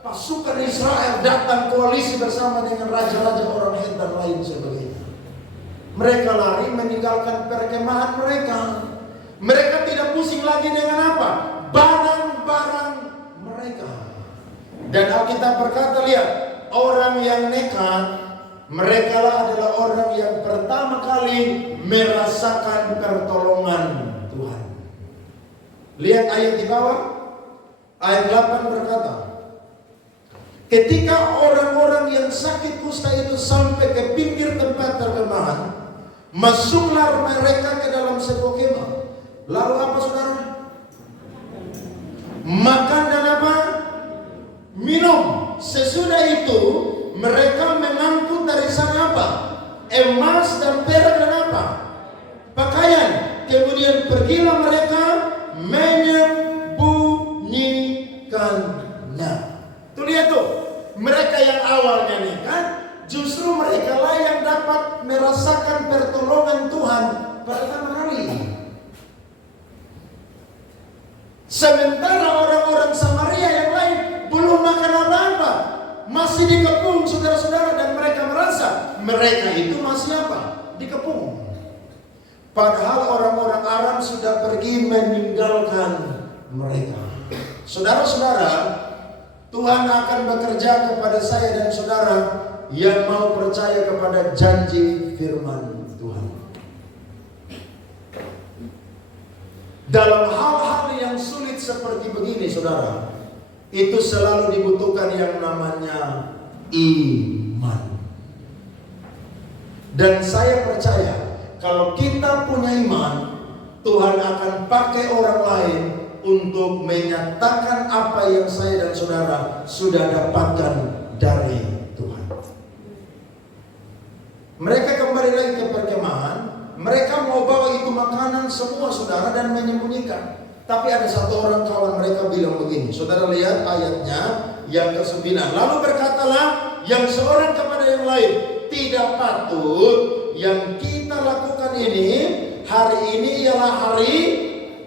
pasukan Israel datang koalisi bersama dengan raja-raja orang Het dan lain sebagainya. Mereka lari meninggalkan perkemahan mereka. Mereka tidak pusing lagi dengan apa? Barang-barang mereka. Dan Alkitab berkata, lihat, orang yang nekat, mereka adalah orang yang pertama kali merasakan pertolongan Tuhan. Lihat ayat di bawah. Ayat 8 berkata, ketika orang-orang yang sakit kusta itu sampai ke pinggir tempat perkemahan, masuklah mereka ke dalam sebuah kemah. Lalu apa, saudara? Makan dan apa? Minum. Sesudah itu mereka mengangkut dari sana apa? Emas dan perak dan apa? Pakaian. Kemudian pergilah mereka menyembunyikannya. Tuh lihat. yang awalnya nikah, justru mereka lah yang dapat merasakan pertolongan Tuhan pertama kali. Sementara orang-orang Samaria yang lain belum makan apa-apa, masih dikepung saudara-saudara, dan mereka merasa mereka itu masih apa? Dikepung. Padahal orang-orang Aram sudah pergi meninggalkan mereka. Saudara-saudara, Tuhan akan bekerja kepada saya dan saudara yang mau percaya kepada janji firman Tuhan. Dalam hal-hal yang sulit seperti begini, saudara, itu selalu dibutuhkan yang namanya iman. Dan saya percaya kalau kita punya iman, Tuhan akan pakai orang lain untuk menyatakan apa yang saya dan saudara sudah dapatkan dari Tuhan. Mereka kembali lagi ke perkemahan. Mereka mau bawa itu makanan semua saudara dan menyembunyikan. Tapi ada satu orang kawan mereka bilang begini. Saudara lihat ayatnya yang ke-9. Lalu berkatalah yang seorang kepada yang lain, tidak patut yang kita lakukan ini. Hari ini ialah hari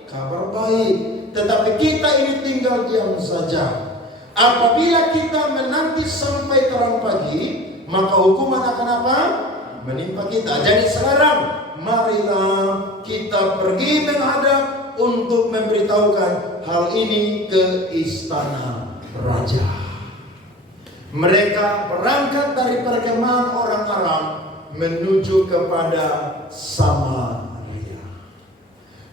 kabar baik, tetapi kita ini tinggal diam saja. Apabila kita menanti sampai terang pagi, maka hukuman akan apa? Menimpa kita. Jadi sekarang marilah kita pergi menghadap untuk memberitahukan hal ini ke istana raja. Mereka berangkat dari perkemahan orang Aram menuju kepada Samaria.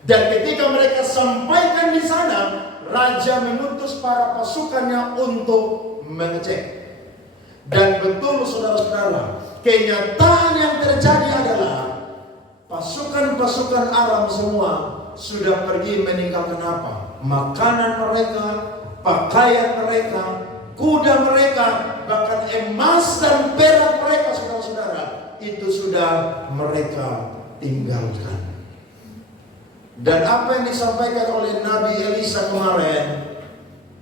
Dan ketika mereka sampaikan di sana, raja mengutus para pasukannya untuk mengecek. Dan betul saudara-saudara, kenyataan yang terjadi adalah pasukan-pasukan Aram semua sudah pergi meninggalkan apa? Makanan mereka, pakaian mereka, kuda mereka, bahkan emas dan perak mereka, saudara-saudara, itu sudah mereka tinggalkan. Dan apa yang disampaikan oleh Nabi Elisa kemarin,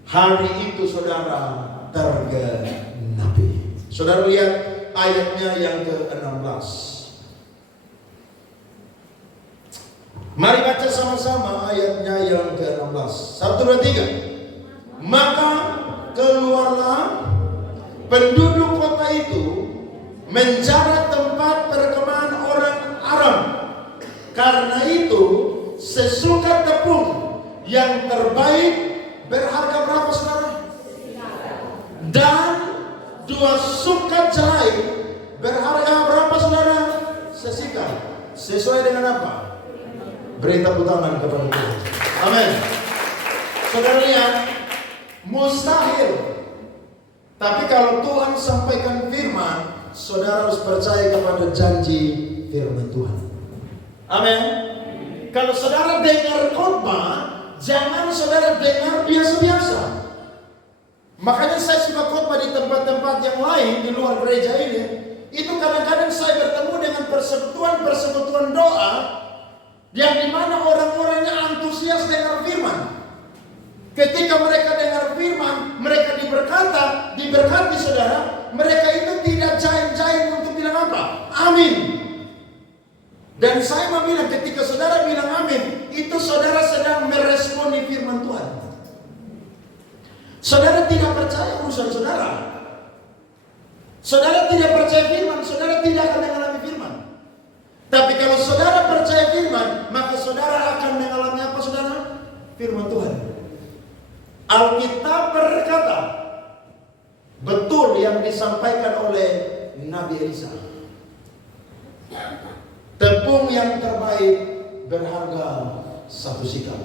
hari itu saudara tergenapi. Saudara lihat ayatnya yang ke-16. Mari baca sama-sama ayatnya yang ke-16. 1, 2, 3. Maka keluarlah penduduk kota itu menjaga tempat perkemahan orang Aram. Karena itu sesukat tepung yang terbaik berharga berapa saudara? Dan 2 sukat jelai berharga berapa saudara? Sesikal. Sesuai dengan apa? Beri tepuk tangan kepada Tuhan. Amin. Saudara lihat, mustahil. Tapi kalau Tuhan sampaikan firman, saudara harus percaya kepada janji firman Tuhan. Amin. Kalau saudara dengar khotbah, jangan saudara dengar biasa-biasa. Makanya saya suka khotbah di tempat-tempat yang lain di luar gereja ini. Itu kadang-kadang saya bertemu dengan persekutuan doa yang dimana orang-orangnya antusias dengar firman. Ketika mereka dengar firman, mereka diberkati saudara. Mereka itu tidak jaim-jaim untuk bilang apa? Amin. Dan saya mau bilang, ketika saudara bilang amin, itu saudara sedang meresponi firman Tuhan. Saudara tidak percaya urusan saudara. Saudara tidak percaya firman, saudara tidak akan mengalami firman. Tapi kalau saudara percaya firman, maka saudara akan mengalami apa saudara? Firman Tuhan. Alkitab berkata, betul yang disampaikan oleh Nabi Elisa. Tepung yang terbaik berharga 1 sikal.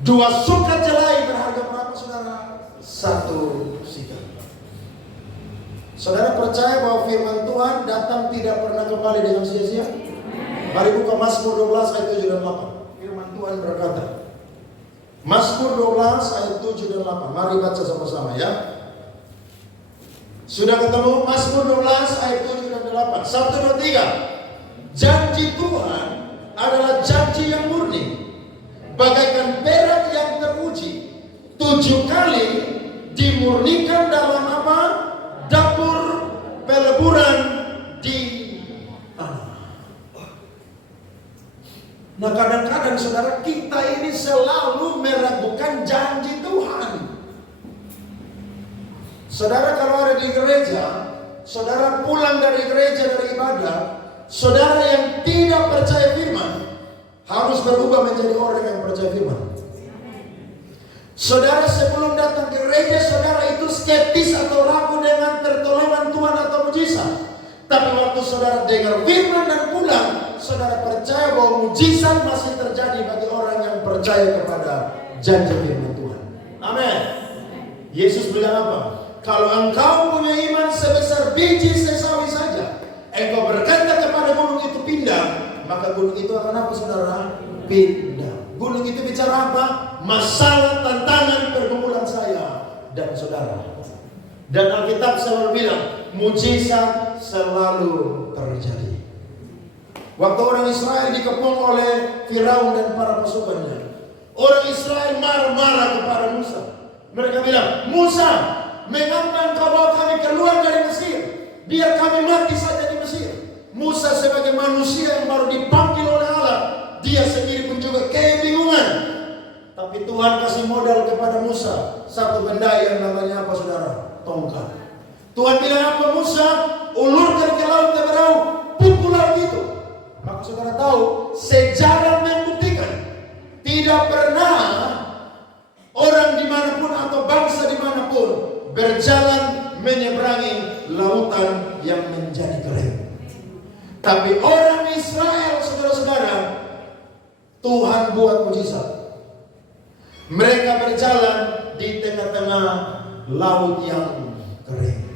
2 sukat jelai berharga berapa saudara? 1 sikal. Saudara percaya bahwa firman Tuhan datang tidak pernah kembali dengan sia-sia? Mari buka Mazmur 12 ayat 7 dan 8. Firman Tuhan berkata, Mazmur 12 ayat 7 dan 8. Mari baca sama-sama ya. Sudah ketemu? Mazmur 12 ayat 7 dan 8. 1, 2, 3. Janji Tuhan adalah janji yang murni, bagaikan perak yang teruji, 7 kali dimurnikan dalam apa? Nah kadang-kadang saudara, kita ini selalu meragukan janji Tuhan. Saudara kalau ada di gereja, saudara pulang dari gereja, dari ibadah, saudara yang tidak percaya firman harus berubah menjadi orang yang percaya firman. Saudara sebelum datang ke gereja, saudara itu skeptis atau ragu dengan pertolongan Tuhan atau mujizat. Tapi waktu saudara dengar firman dan pulang, saudara percaya bahwa mujizat masih terjadi bagi orang yang percaya kepada janji firman Tuhan. Amin. Yesus bilang apa? Kalau engkau punya iman sebesar biji sesawi saja, engkau berkata kepada gunung itu pindah, maka gunung itu akan apa saudara? Pindah. Gunung itu bicara apa? Masalah, tantangan, pergumulan saya dan saudara. Dan Alkitab selalu bilang, mujizat selalu terjadi. Waktu orang Israel dikepung oleh Firaun dan para pasukannya, orang Israel marah-marah kepada Musa. Mereka bilang, Musa, mengapa engkau bawa kami keluar dari Mesir? Biar kami mati saja di Mesir. Musa sebagai manusia yang baru dipanggil oleh Allah, dia sendiri pun juga kebingungan. Tapi Tuhan kasih modal kepada Musa, satu benda yang namanya apa saudara? Tongkat. Tuhan bilang apa Musa? Ulurkan ke laut Teberau, pukul laut itu. Maka saudara tahu, sejarah membuktikan tidak pernah orang dimanapun atau bangsa dimanapun berjalan menyeberangi lautan yang menjadi kering. Tapi orang Israel, saudara-saudara, Tuhan buat mujizat. Mereka berjalan di tengah-tengah laut yang kering.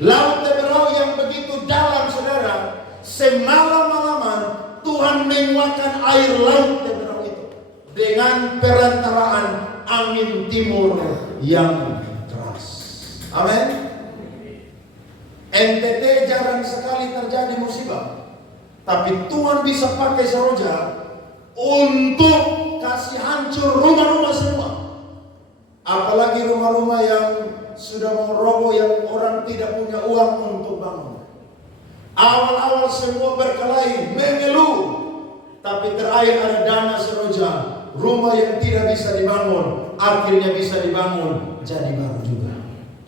Laut Teberau yang begitu dalam, saudara. Semalam-malaman Tuhan menguatkan air laut Teberau itu dengan perantaraan angin timur yang keras. Amin. NTT jarang sekali terjadi musibah, tapi Tuhan bisa pakai saroja untuk kasih hancur rumah-rumah semua. Apalagi rumah-rumah yang sudah mau roboh, yang orang tidak punya uang untuk bangun. Awal-awal semua berkelahi, mengeluh, tapi terakhir ada dana saroja. Rumah yang tidak bisa dibangun, akhirnya bisa dibangun, jadi baru juga.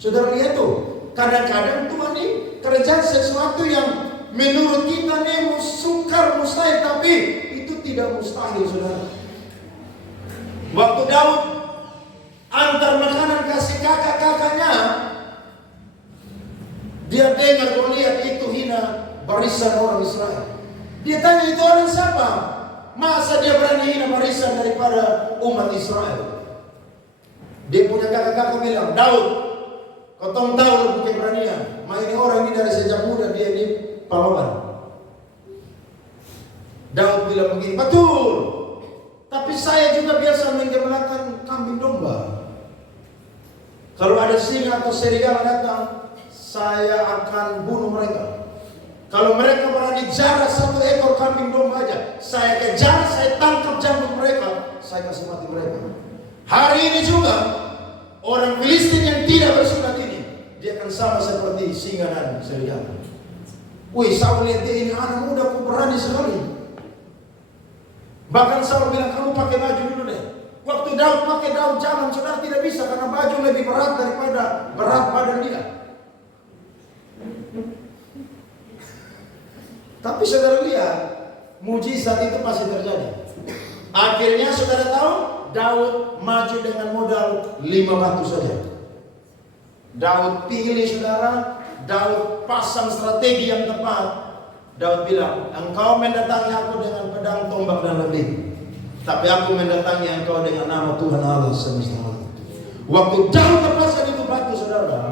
Saudara lihat tuh, kadang-kadang Tuhan ini kerja sesuatu yang menurut kita nih sukar, mustahil, tapi itu tidak mustahil, saudara. Waktu Daud antar makanan kasih kakak-kakaknya, dia dengar Goliat itu hina barisan orang Israel. Dia tanya, itu orang siapa? Masa dia berani hina barisan daripada umat Israel? Dia punya kakak-kakak bilang, Daud, kau tahu lu keberanian. Ini orang ini dari sejak muda dia ini pahlawan. Daud bilang begini, betul. Tapi saya juga biasa menggembalakan kambing domba. Kalau ada singa atau serigala datang, saya akan bunuh mereka. Kalau mereka berani jarah satu ekor kambing domba aja, saya kejar, saya tangkap jantung mereka, saya kasih mati mereka. Hari ini juga orang Filistin yang tidak bersukat ini, dia akan sama seperti singa dan serigala. Wih, Saul lihat dia ini anak muda, kok berani sekali. Bahkan Saul bilang, kamu pakai baju dulu deh. Waktu Daud pakai Daud zaman saudara tidak bisa, karena baju lebih berat daripada berat badan dia. Tapi saudara lihat, mujizat itu pasti terjadi. Akhirnya saudara tahu, Daud maju dengan modal 5 batu saja. Daud pilih saudara, Daud pasang strategi yang tepat. Daud bilang, engkau mendatangi aku dengan pedang, tombak dan lembing, tapi aku mendatangi engkau dengan nama Tuhan Allah semesta alam. Waktu Daud lepaskan itu batu saudara,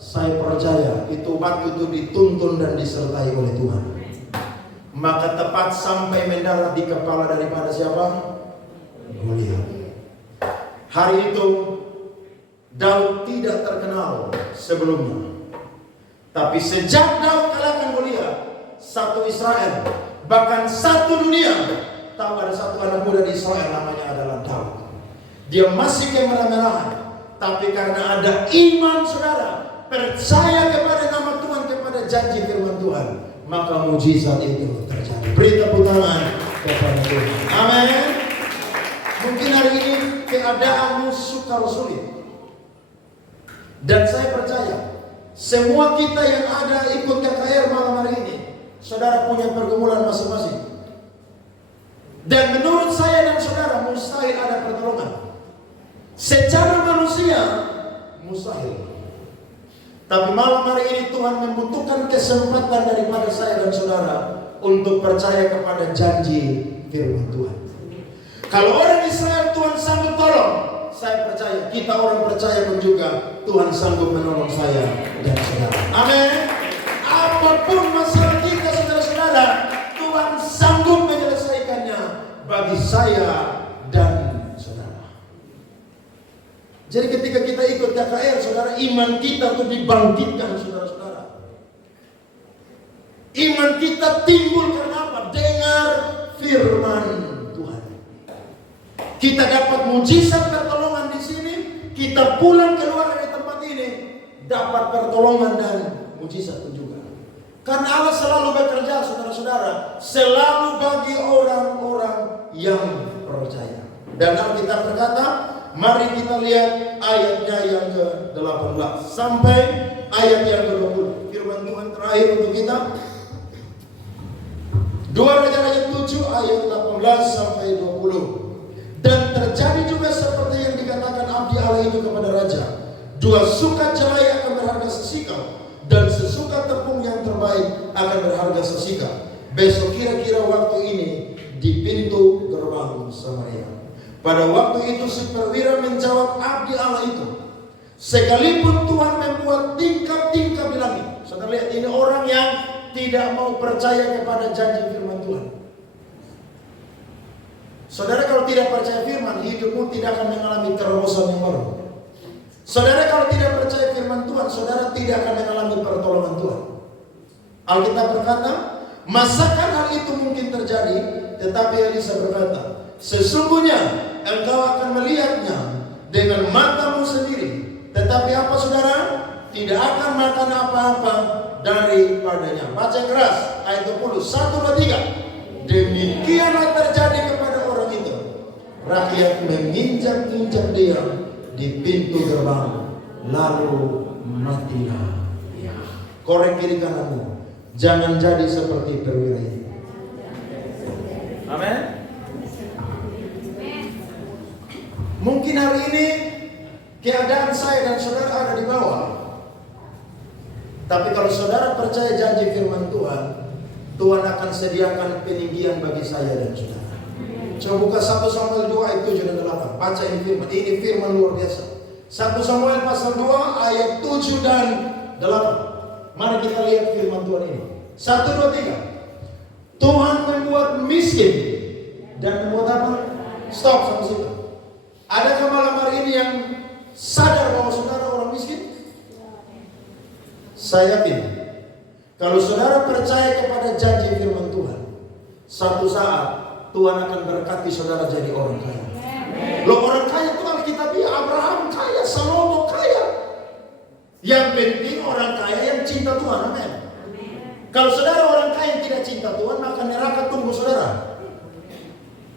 saya percaya itu batu itu dituntun dan disertai oleh Tuhan. Maka tepat sampai mendarat di kepala daripada siapa? Goliat. Hari itu Daud tidak terkenal sebelumnya, tapi sejak Daud kalahkan Goliat, satu Israel, bahkan satu dunia tahu ada satu anak muda di Israel namanya adalah Daud. Dia masih kemerah-merahan, tapi karena ada iman saudara, percaya kepada nama Tuhan, kepada janji firman Tuhan, maka mujizat itu terjadi. Beri tepuk tangan kepada Tuhan. Amin. Mungkin hari ini keadaanmu sukar sulit. Dan saya percaya semua kita yang ada ikut KKR malam hari ini, saudara punya pergumulan masing-masing. Dan menurut saya dan saudara mustahil ada pertolongan. Secara manusia mustahil. Tapi malam hari ini Tuhan membutuhkan kesempatan daripada saya dan saudara untuk percaya kepada janji firman Tuhan. Kalau orang Israel Tuhan sanggup tolong, saya percaya, kita orang percaya pun juga Tuhan sanggup menolong saya dan saudara. Amin. Apapun masalah kita saudara-saudara, Tuhan sanggup menyelesaikannya bagi saya dan saudara. Jadi ketika kita ikut KKR, saudara, iman kita tuh dibangkitkan, saudara-saudara. Iman kita timbul karena apa? Dengar firman Tuhan. Kita dapat mujizat pertolongan di sini, kita pulang keluar dari tempat ini dapat pertolongan dan mujizat pun juga. Karena Allah selalu bekerja, saudara-saudara, selalu bagi orang-orang yang percaya. Dan Alkitab berkata, mari kita lihat ayatnya yang ke-18 sampai ayat yang ke-20. Firman Tuhan terakhir untuk kita. 2 Raja-Raja 7 ayat 18 sampai 20. Dan terjadi juga seperti yang dikatakan abdi Allah itu kepada raja. 2 sukat jelai akan berharga sesikal, dan sesukat tepung yang terbaik akan berharga sesikal. Besok kira-kira waktu ini di pintu gerbang Samaria. Pada waktu itu si perwira menjawab abdi Allah itu, sekalipun Tuhan membuat tingkap-tingkap di langit. Saudara lihat, ini orang yang tidak mau percaya kepada janji firman Tuhan. Saudara, kalau tidak percaya firman, hidupmu tidak akan mengalami terobosan yang baru. Saudara, kalau tidak percaya firman Tuhan, saudara tidak akan mengalami pertolongan Tuhan. Alkitab berkata, masakan hal itu mungkin terjadi? Tetapi Elisa berkata, sesungguhnya engkau akan melihatnya dengan matamu sendiri. Tetapi apa saudara? Tidak akan makan apa-apa daripadanya. Baca keras ayat 20, 1, 2, 3. Demikianlah terjadi kepada orang itu. Rakyat menginjak-injak dia di pintu gerbang, lalu matilah. Korek kiri kananmu, jangan jadi seperti perwira ini. Amin. Mungkin hari ini keadaan saya dan saudara ada di bawah. Tapi kalau saudara percaya janji firman Tuhan, Tuhan akan sediakan peninggian bagi saya dan saudara. Coba buka 1 Samuel 2 ayat 7 dan 8. Baca ini firman. Ini firman luar biasa. 1 Samuel pasal 2 ayat 7 dan 8. Mari kita lihat firman Tuhan ini. 1, 2, 3. Tuhan membuat miskin dan membuat apa? Stop sampai situ. Adakah malam hari ini yang sadar bahwa saudara orang miskin? Saya yakin, kalau saudara percaya kepada janji firman Tuhan, satu saat Tuhan akan berkati saudara jadi orang kaya. Loh, orang kaya itu Alkitabiah, Abraham kaya, Salomo kaya. Yang penting orang kaya yang cinta Tuhan, amin. Kalau saudara orang kaya yang tidak cinta Tuhan, maka neraka tunggu saudara.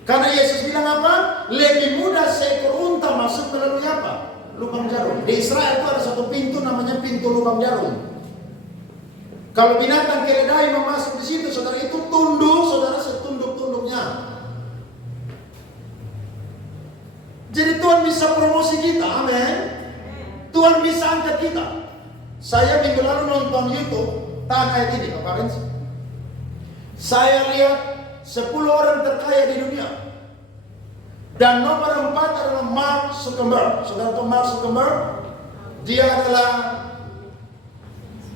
Karena Yesus bilang apa? Lebih mudah seekor unta masuk melalui apa? Lubang jarum. Di Israel itu ada satu pintu namanya pintu lubang jarum. Kalau binatang keledai mau masuk di situ, saudara, itu tunduk, saudara, setunduk-tunduknya. Jadi Tuhan bisa promosi kita, amin. Tuhan bisa angkat kita. Saya minggu lalu nonton YouTube, tahan ayat ini, Pak Parens. Saya lihat 10 orang terkaya di dunia. Dan nomor 4 adalah Mark Zuckerberg. Saudara tahu Mark Zuckerberg? Dia adalah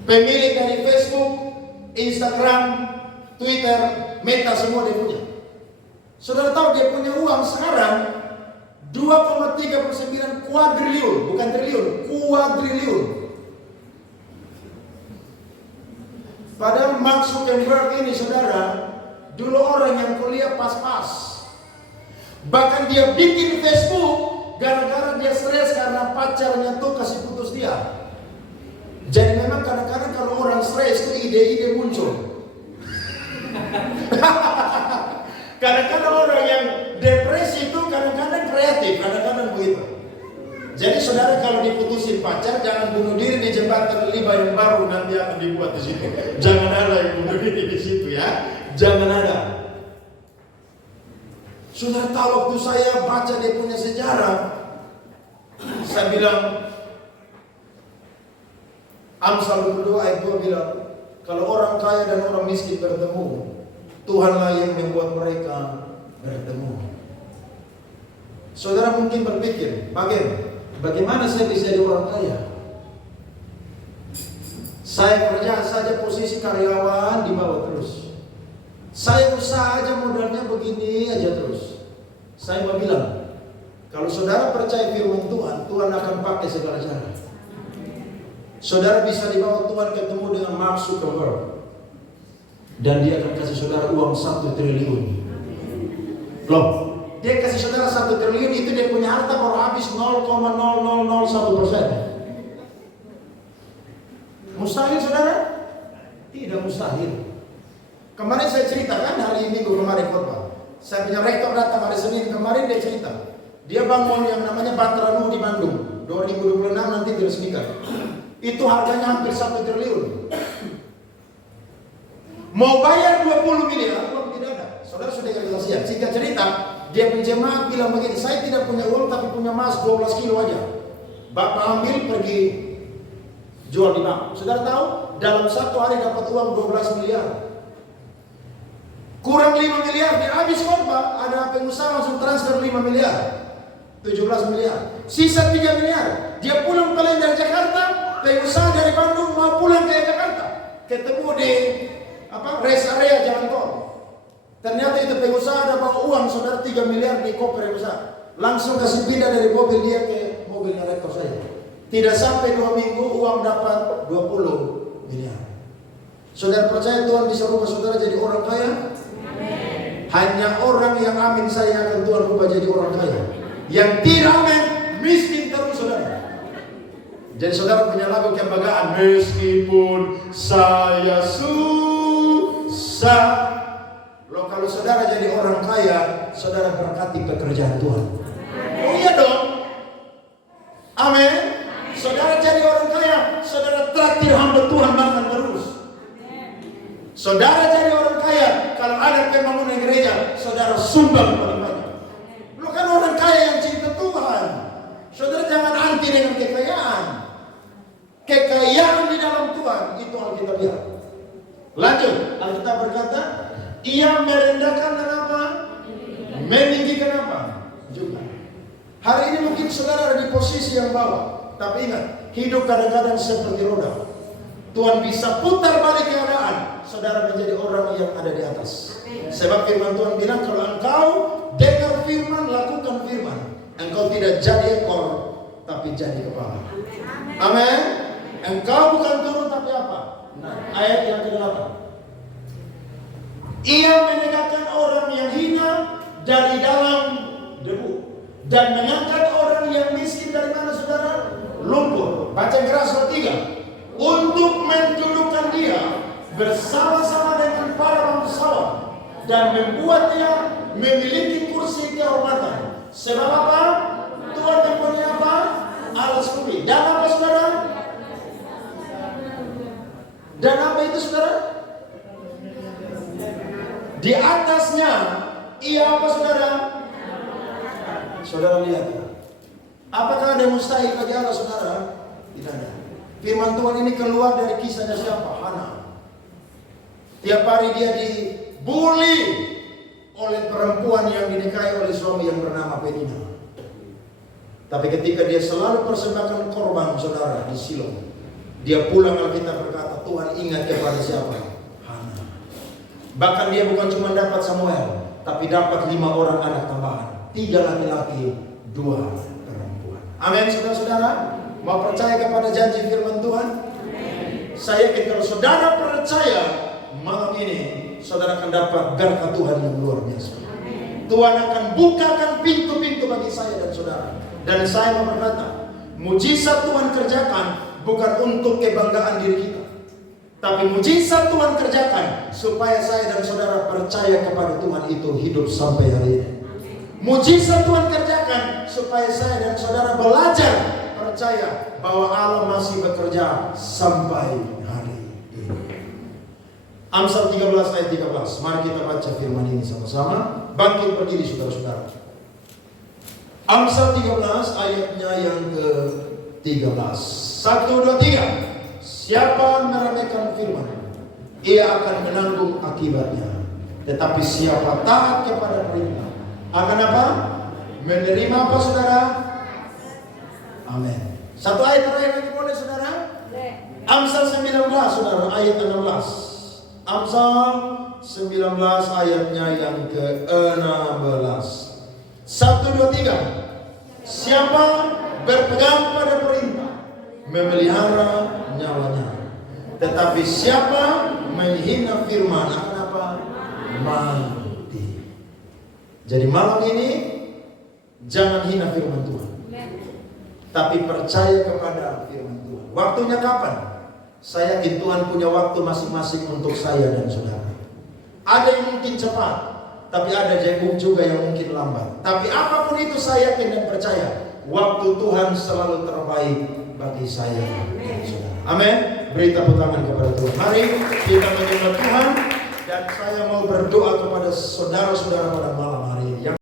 pemilik dari Facebook, Instagram, Twitter, Meta, semua dia punya. Saudara tahu dia punya uang sekarang 2,39 kuadriliun, bukan triliun, kuadriliun. Padahal Mark Zuckerberg ini, saudara, dulu orang yang kuliah pas-pas. Bahkan dia bikin Facebook gara-gara dia stres karena pacarnya tuh kasih putus dia. Jadi memang kadang-kadang kalau orang stres itu ide-ide muncul. Kadang-kadang orang yang depresi itu kadang-kadang kreatif, kadang-kadang begitu. Jadi saudara kalau diputusin pacar, jangan bunuh diri di jembatan 5 yang baru nanti akan dibuat di situ. Jangan ada yang bunuh diri di situ ya. Jangan ada. Saudara tahu waktu saya baca dia punya sejarah, saya bilang, Amsal 22 ayat 2 bilang, kalau orang kaya dan orang miskin bertemu, Tuhanlah yang membuat mereka bertemu. Saudara mungkin berpikir, bagaimana saya bisa jadi orang kaya? Saya kerja saja posisi karyawan di bawah terus. Saya usaha aja modalnya begini aja terus. Saya mau bilang, kalau saudara percaya firman Tuhan, Tuhan akan pakai segala cara. Saudara bisa dibawa Tuhan ketemu dengan Mark Zuckerberg, dan dia akan kasih saudara uang 1 triliun. Loh, dia kasih saudara 1 triliun itu dia punya harta baru habis 0,0001%. Mustahil saudara? Tidak mustahil. Kemarin saya ceritakan hari Minggu kemarin khotbah. Saya punya rektor datang hari Senin kemarin, dia cerita. Dia bangun yang namanya Batra Nuh di Bandung. 2026 nanti diresmikan. Itu harganya hampir 1 triliun. Mau bayar 20 miliar, uang tidak ada. Saudara sudah kesaksian. Singkat cerita, dia penjemaat bilang begini, saya tidak punya uang tapi punya emas 12 kilo aja. Bapak ambil pergi jual di bank. Saudara tahu, dalam 1 hari dapat uang 12 miliar. Kurang 5 miliar, dia habis khotbah, ada pengusaha langsung transfer 5 miliar. 17 miliar. Sisa 3 miliar. Dia pulang paling dari Jakarta, pengusaha dari Bandung mau pulang ke Jakarta. Ketemu di rest area jalan tol. Ternyata itu pengusaha ada bawa uang saudara 3 miliar di koper pengusaha. Langsung kasih pindah dari mobil dia ke mobilnya rektor saya. Tidak sampai 2 minggu uang dapat 20 miliar. Saudara percaya Tuhan bisa rubah saudara jadi orang kaya? Amin. Hanya orang yang amin saya akan Tuhan rubah jadi orang kaya. Yang tidak amin miskin terus saudara. Jadi saudara punya lagu kebanggaan, meskipun saya susah. Loh, kalau saudara jadi orang kaya, saudara berkati pekerjaan Tuhan. Oh iya dong. Amin. Saudara jadi orang kaya, saudara traktir hamba Tuhan makan terus. Saudara jadi orang kaya, kalau ada pembangunan gereja, saudara sumbang paling banyak. Lo kan orang kaya yang cinta Tuhan. Saudara jangan anti dengan kekayaan. Kekayaan di dalam Tuhan itu Alkitab bilang. Lanjut, Alkitab berkata, ia merendahkan dan apa? Meninggikan apa? Juga. Hari ini mungkin saudara ada di posisi yang bawah, tapi ingat, hidup kadang-kadang seperti roda. Tuhan bisa putar balik keadaan, saudara menjadi orang yang ada di atas. Sebab firman Tuhan bilang, kalau engkau dengar firman, lakukan firman, engkau tidak jadi ekor, tapi jadi kepala. Amin. Engkau bukan turun tapi apa? Nah, ayat yang ke-8. Ia menegakkan orang yang hina dari dalam debu dan mengangkat orang yang miskin dari mana saudara? Lumpur. Baca keras ayat 3. Untuk mendudukkan dia bersama-sama dengan para bangsawan dan membuat dia memiliki kursi kehormatan. Sebab apa? Tuhan mempunyai apa? Alas bumi. Dan apa saudara? Dan apa itu saudara? Di atasnya ia apa saudara? Saudara lihat. Apakah ada mustahil bagi Allah saudara? Tidak ada. Firman Tuhan ini keluar dari kisahnya siapa? Hana. Tiap hari dia dibully oleh perempuan yang dinikahi oleh suami yang bernama Penina. Tapi ketika dia selalu persembahkan korban saudara di Silo, dia pulang Alkitab berkata, Tuhan ingat kepada siapa? Hana. Bahkan dia bukan cuma dapat Samuel, tapi dapat 5 orang anak tambahan. 3 laki-laki, 2 perempuan. Amin saudara-saudara. Mau percaya kepada janji firman Tuhan? Amin. Saya yakin kalau saudara percaya, malam ini saudara akan dapat berkat Tuhan yang luar biasa. Amin. Tuhan akan bukakan pintu-pintu bagi saya dan saudara. Dan saya mau berkata, mujizat Tuhan kerjakan bukan untuk kebanggaan diri kita. Tapi mujizat Tuhan kerjakan supaya saya dan saudara percaya kepada Tuhan itu hidup sampai hari ini. Mujizat Tuhan kerjakan supaya saya dan saudara belajar percaya bahwa Allah masih bekerja sampai hari ini. Amsal 13 ayat 13. Mari kita baca firman ini sama-sama. Bangkit berdiri saudara-saudara. Amsal 13 ayatnya yang ke-13. 1, 2, 3. Siapa meremehkan firman, ia akan menanggung akibatnya. Tetapi siapa taat kepada perintah akan apa? Menerima apa saudara? Amin. Satu ayat terakhir lagi boleh saudara? Amsal 19 saudara ayat 16. Amsal 19 ayatnya yang ke-16. 1, 2, 3. Siapa berpegang pada perintah memelihara nyawanya. Tetapi siapa menghina firman akan apa? Mati. Jadi malam ini jangan hina firman Tuhan, tapi percaya kepada firman Tuhan. Waktunya kapan? Saya yakin Tuhan punya waktu masing-masing untuk saya dan saudara. Ada yang mungkin cepat, tapi ada juga yang mungkin lambat. Tapi apapun itu saya yakin dan percaya waktu Tuhan selalu terbaik bagi saya dan saudara. Amin. Beri tepuk tangan kepada Tuhan. Mari kita menyembah Tuhan, dan saya mau berdoa kepada saudara-saudara pada malam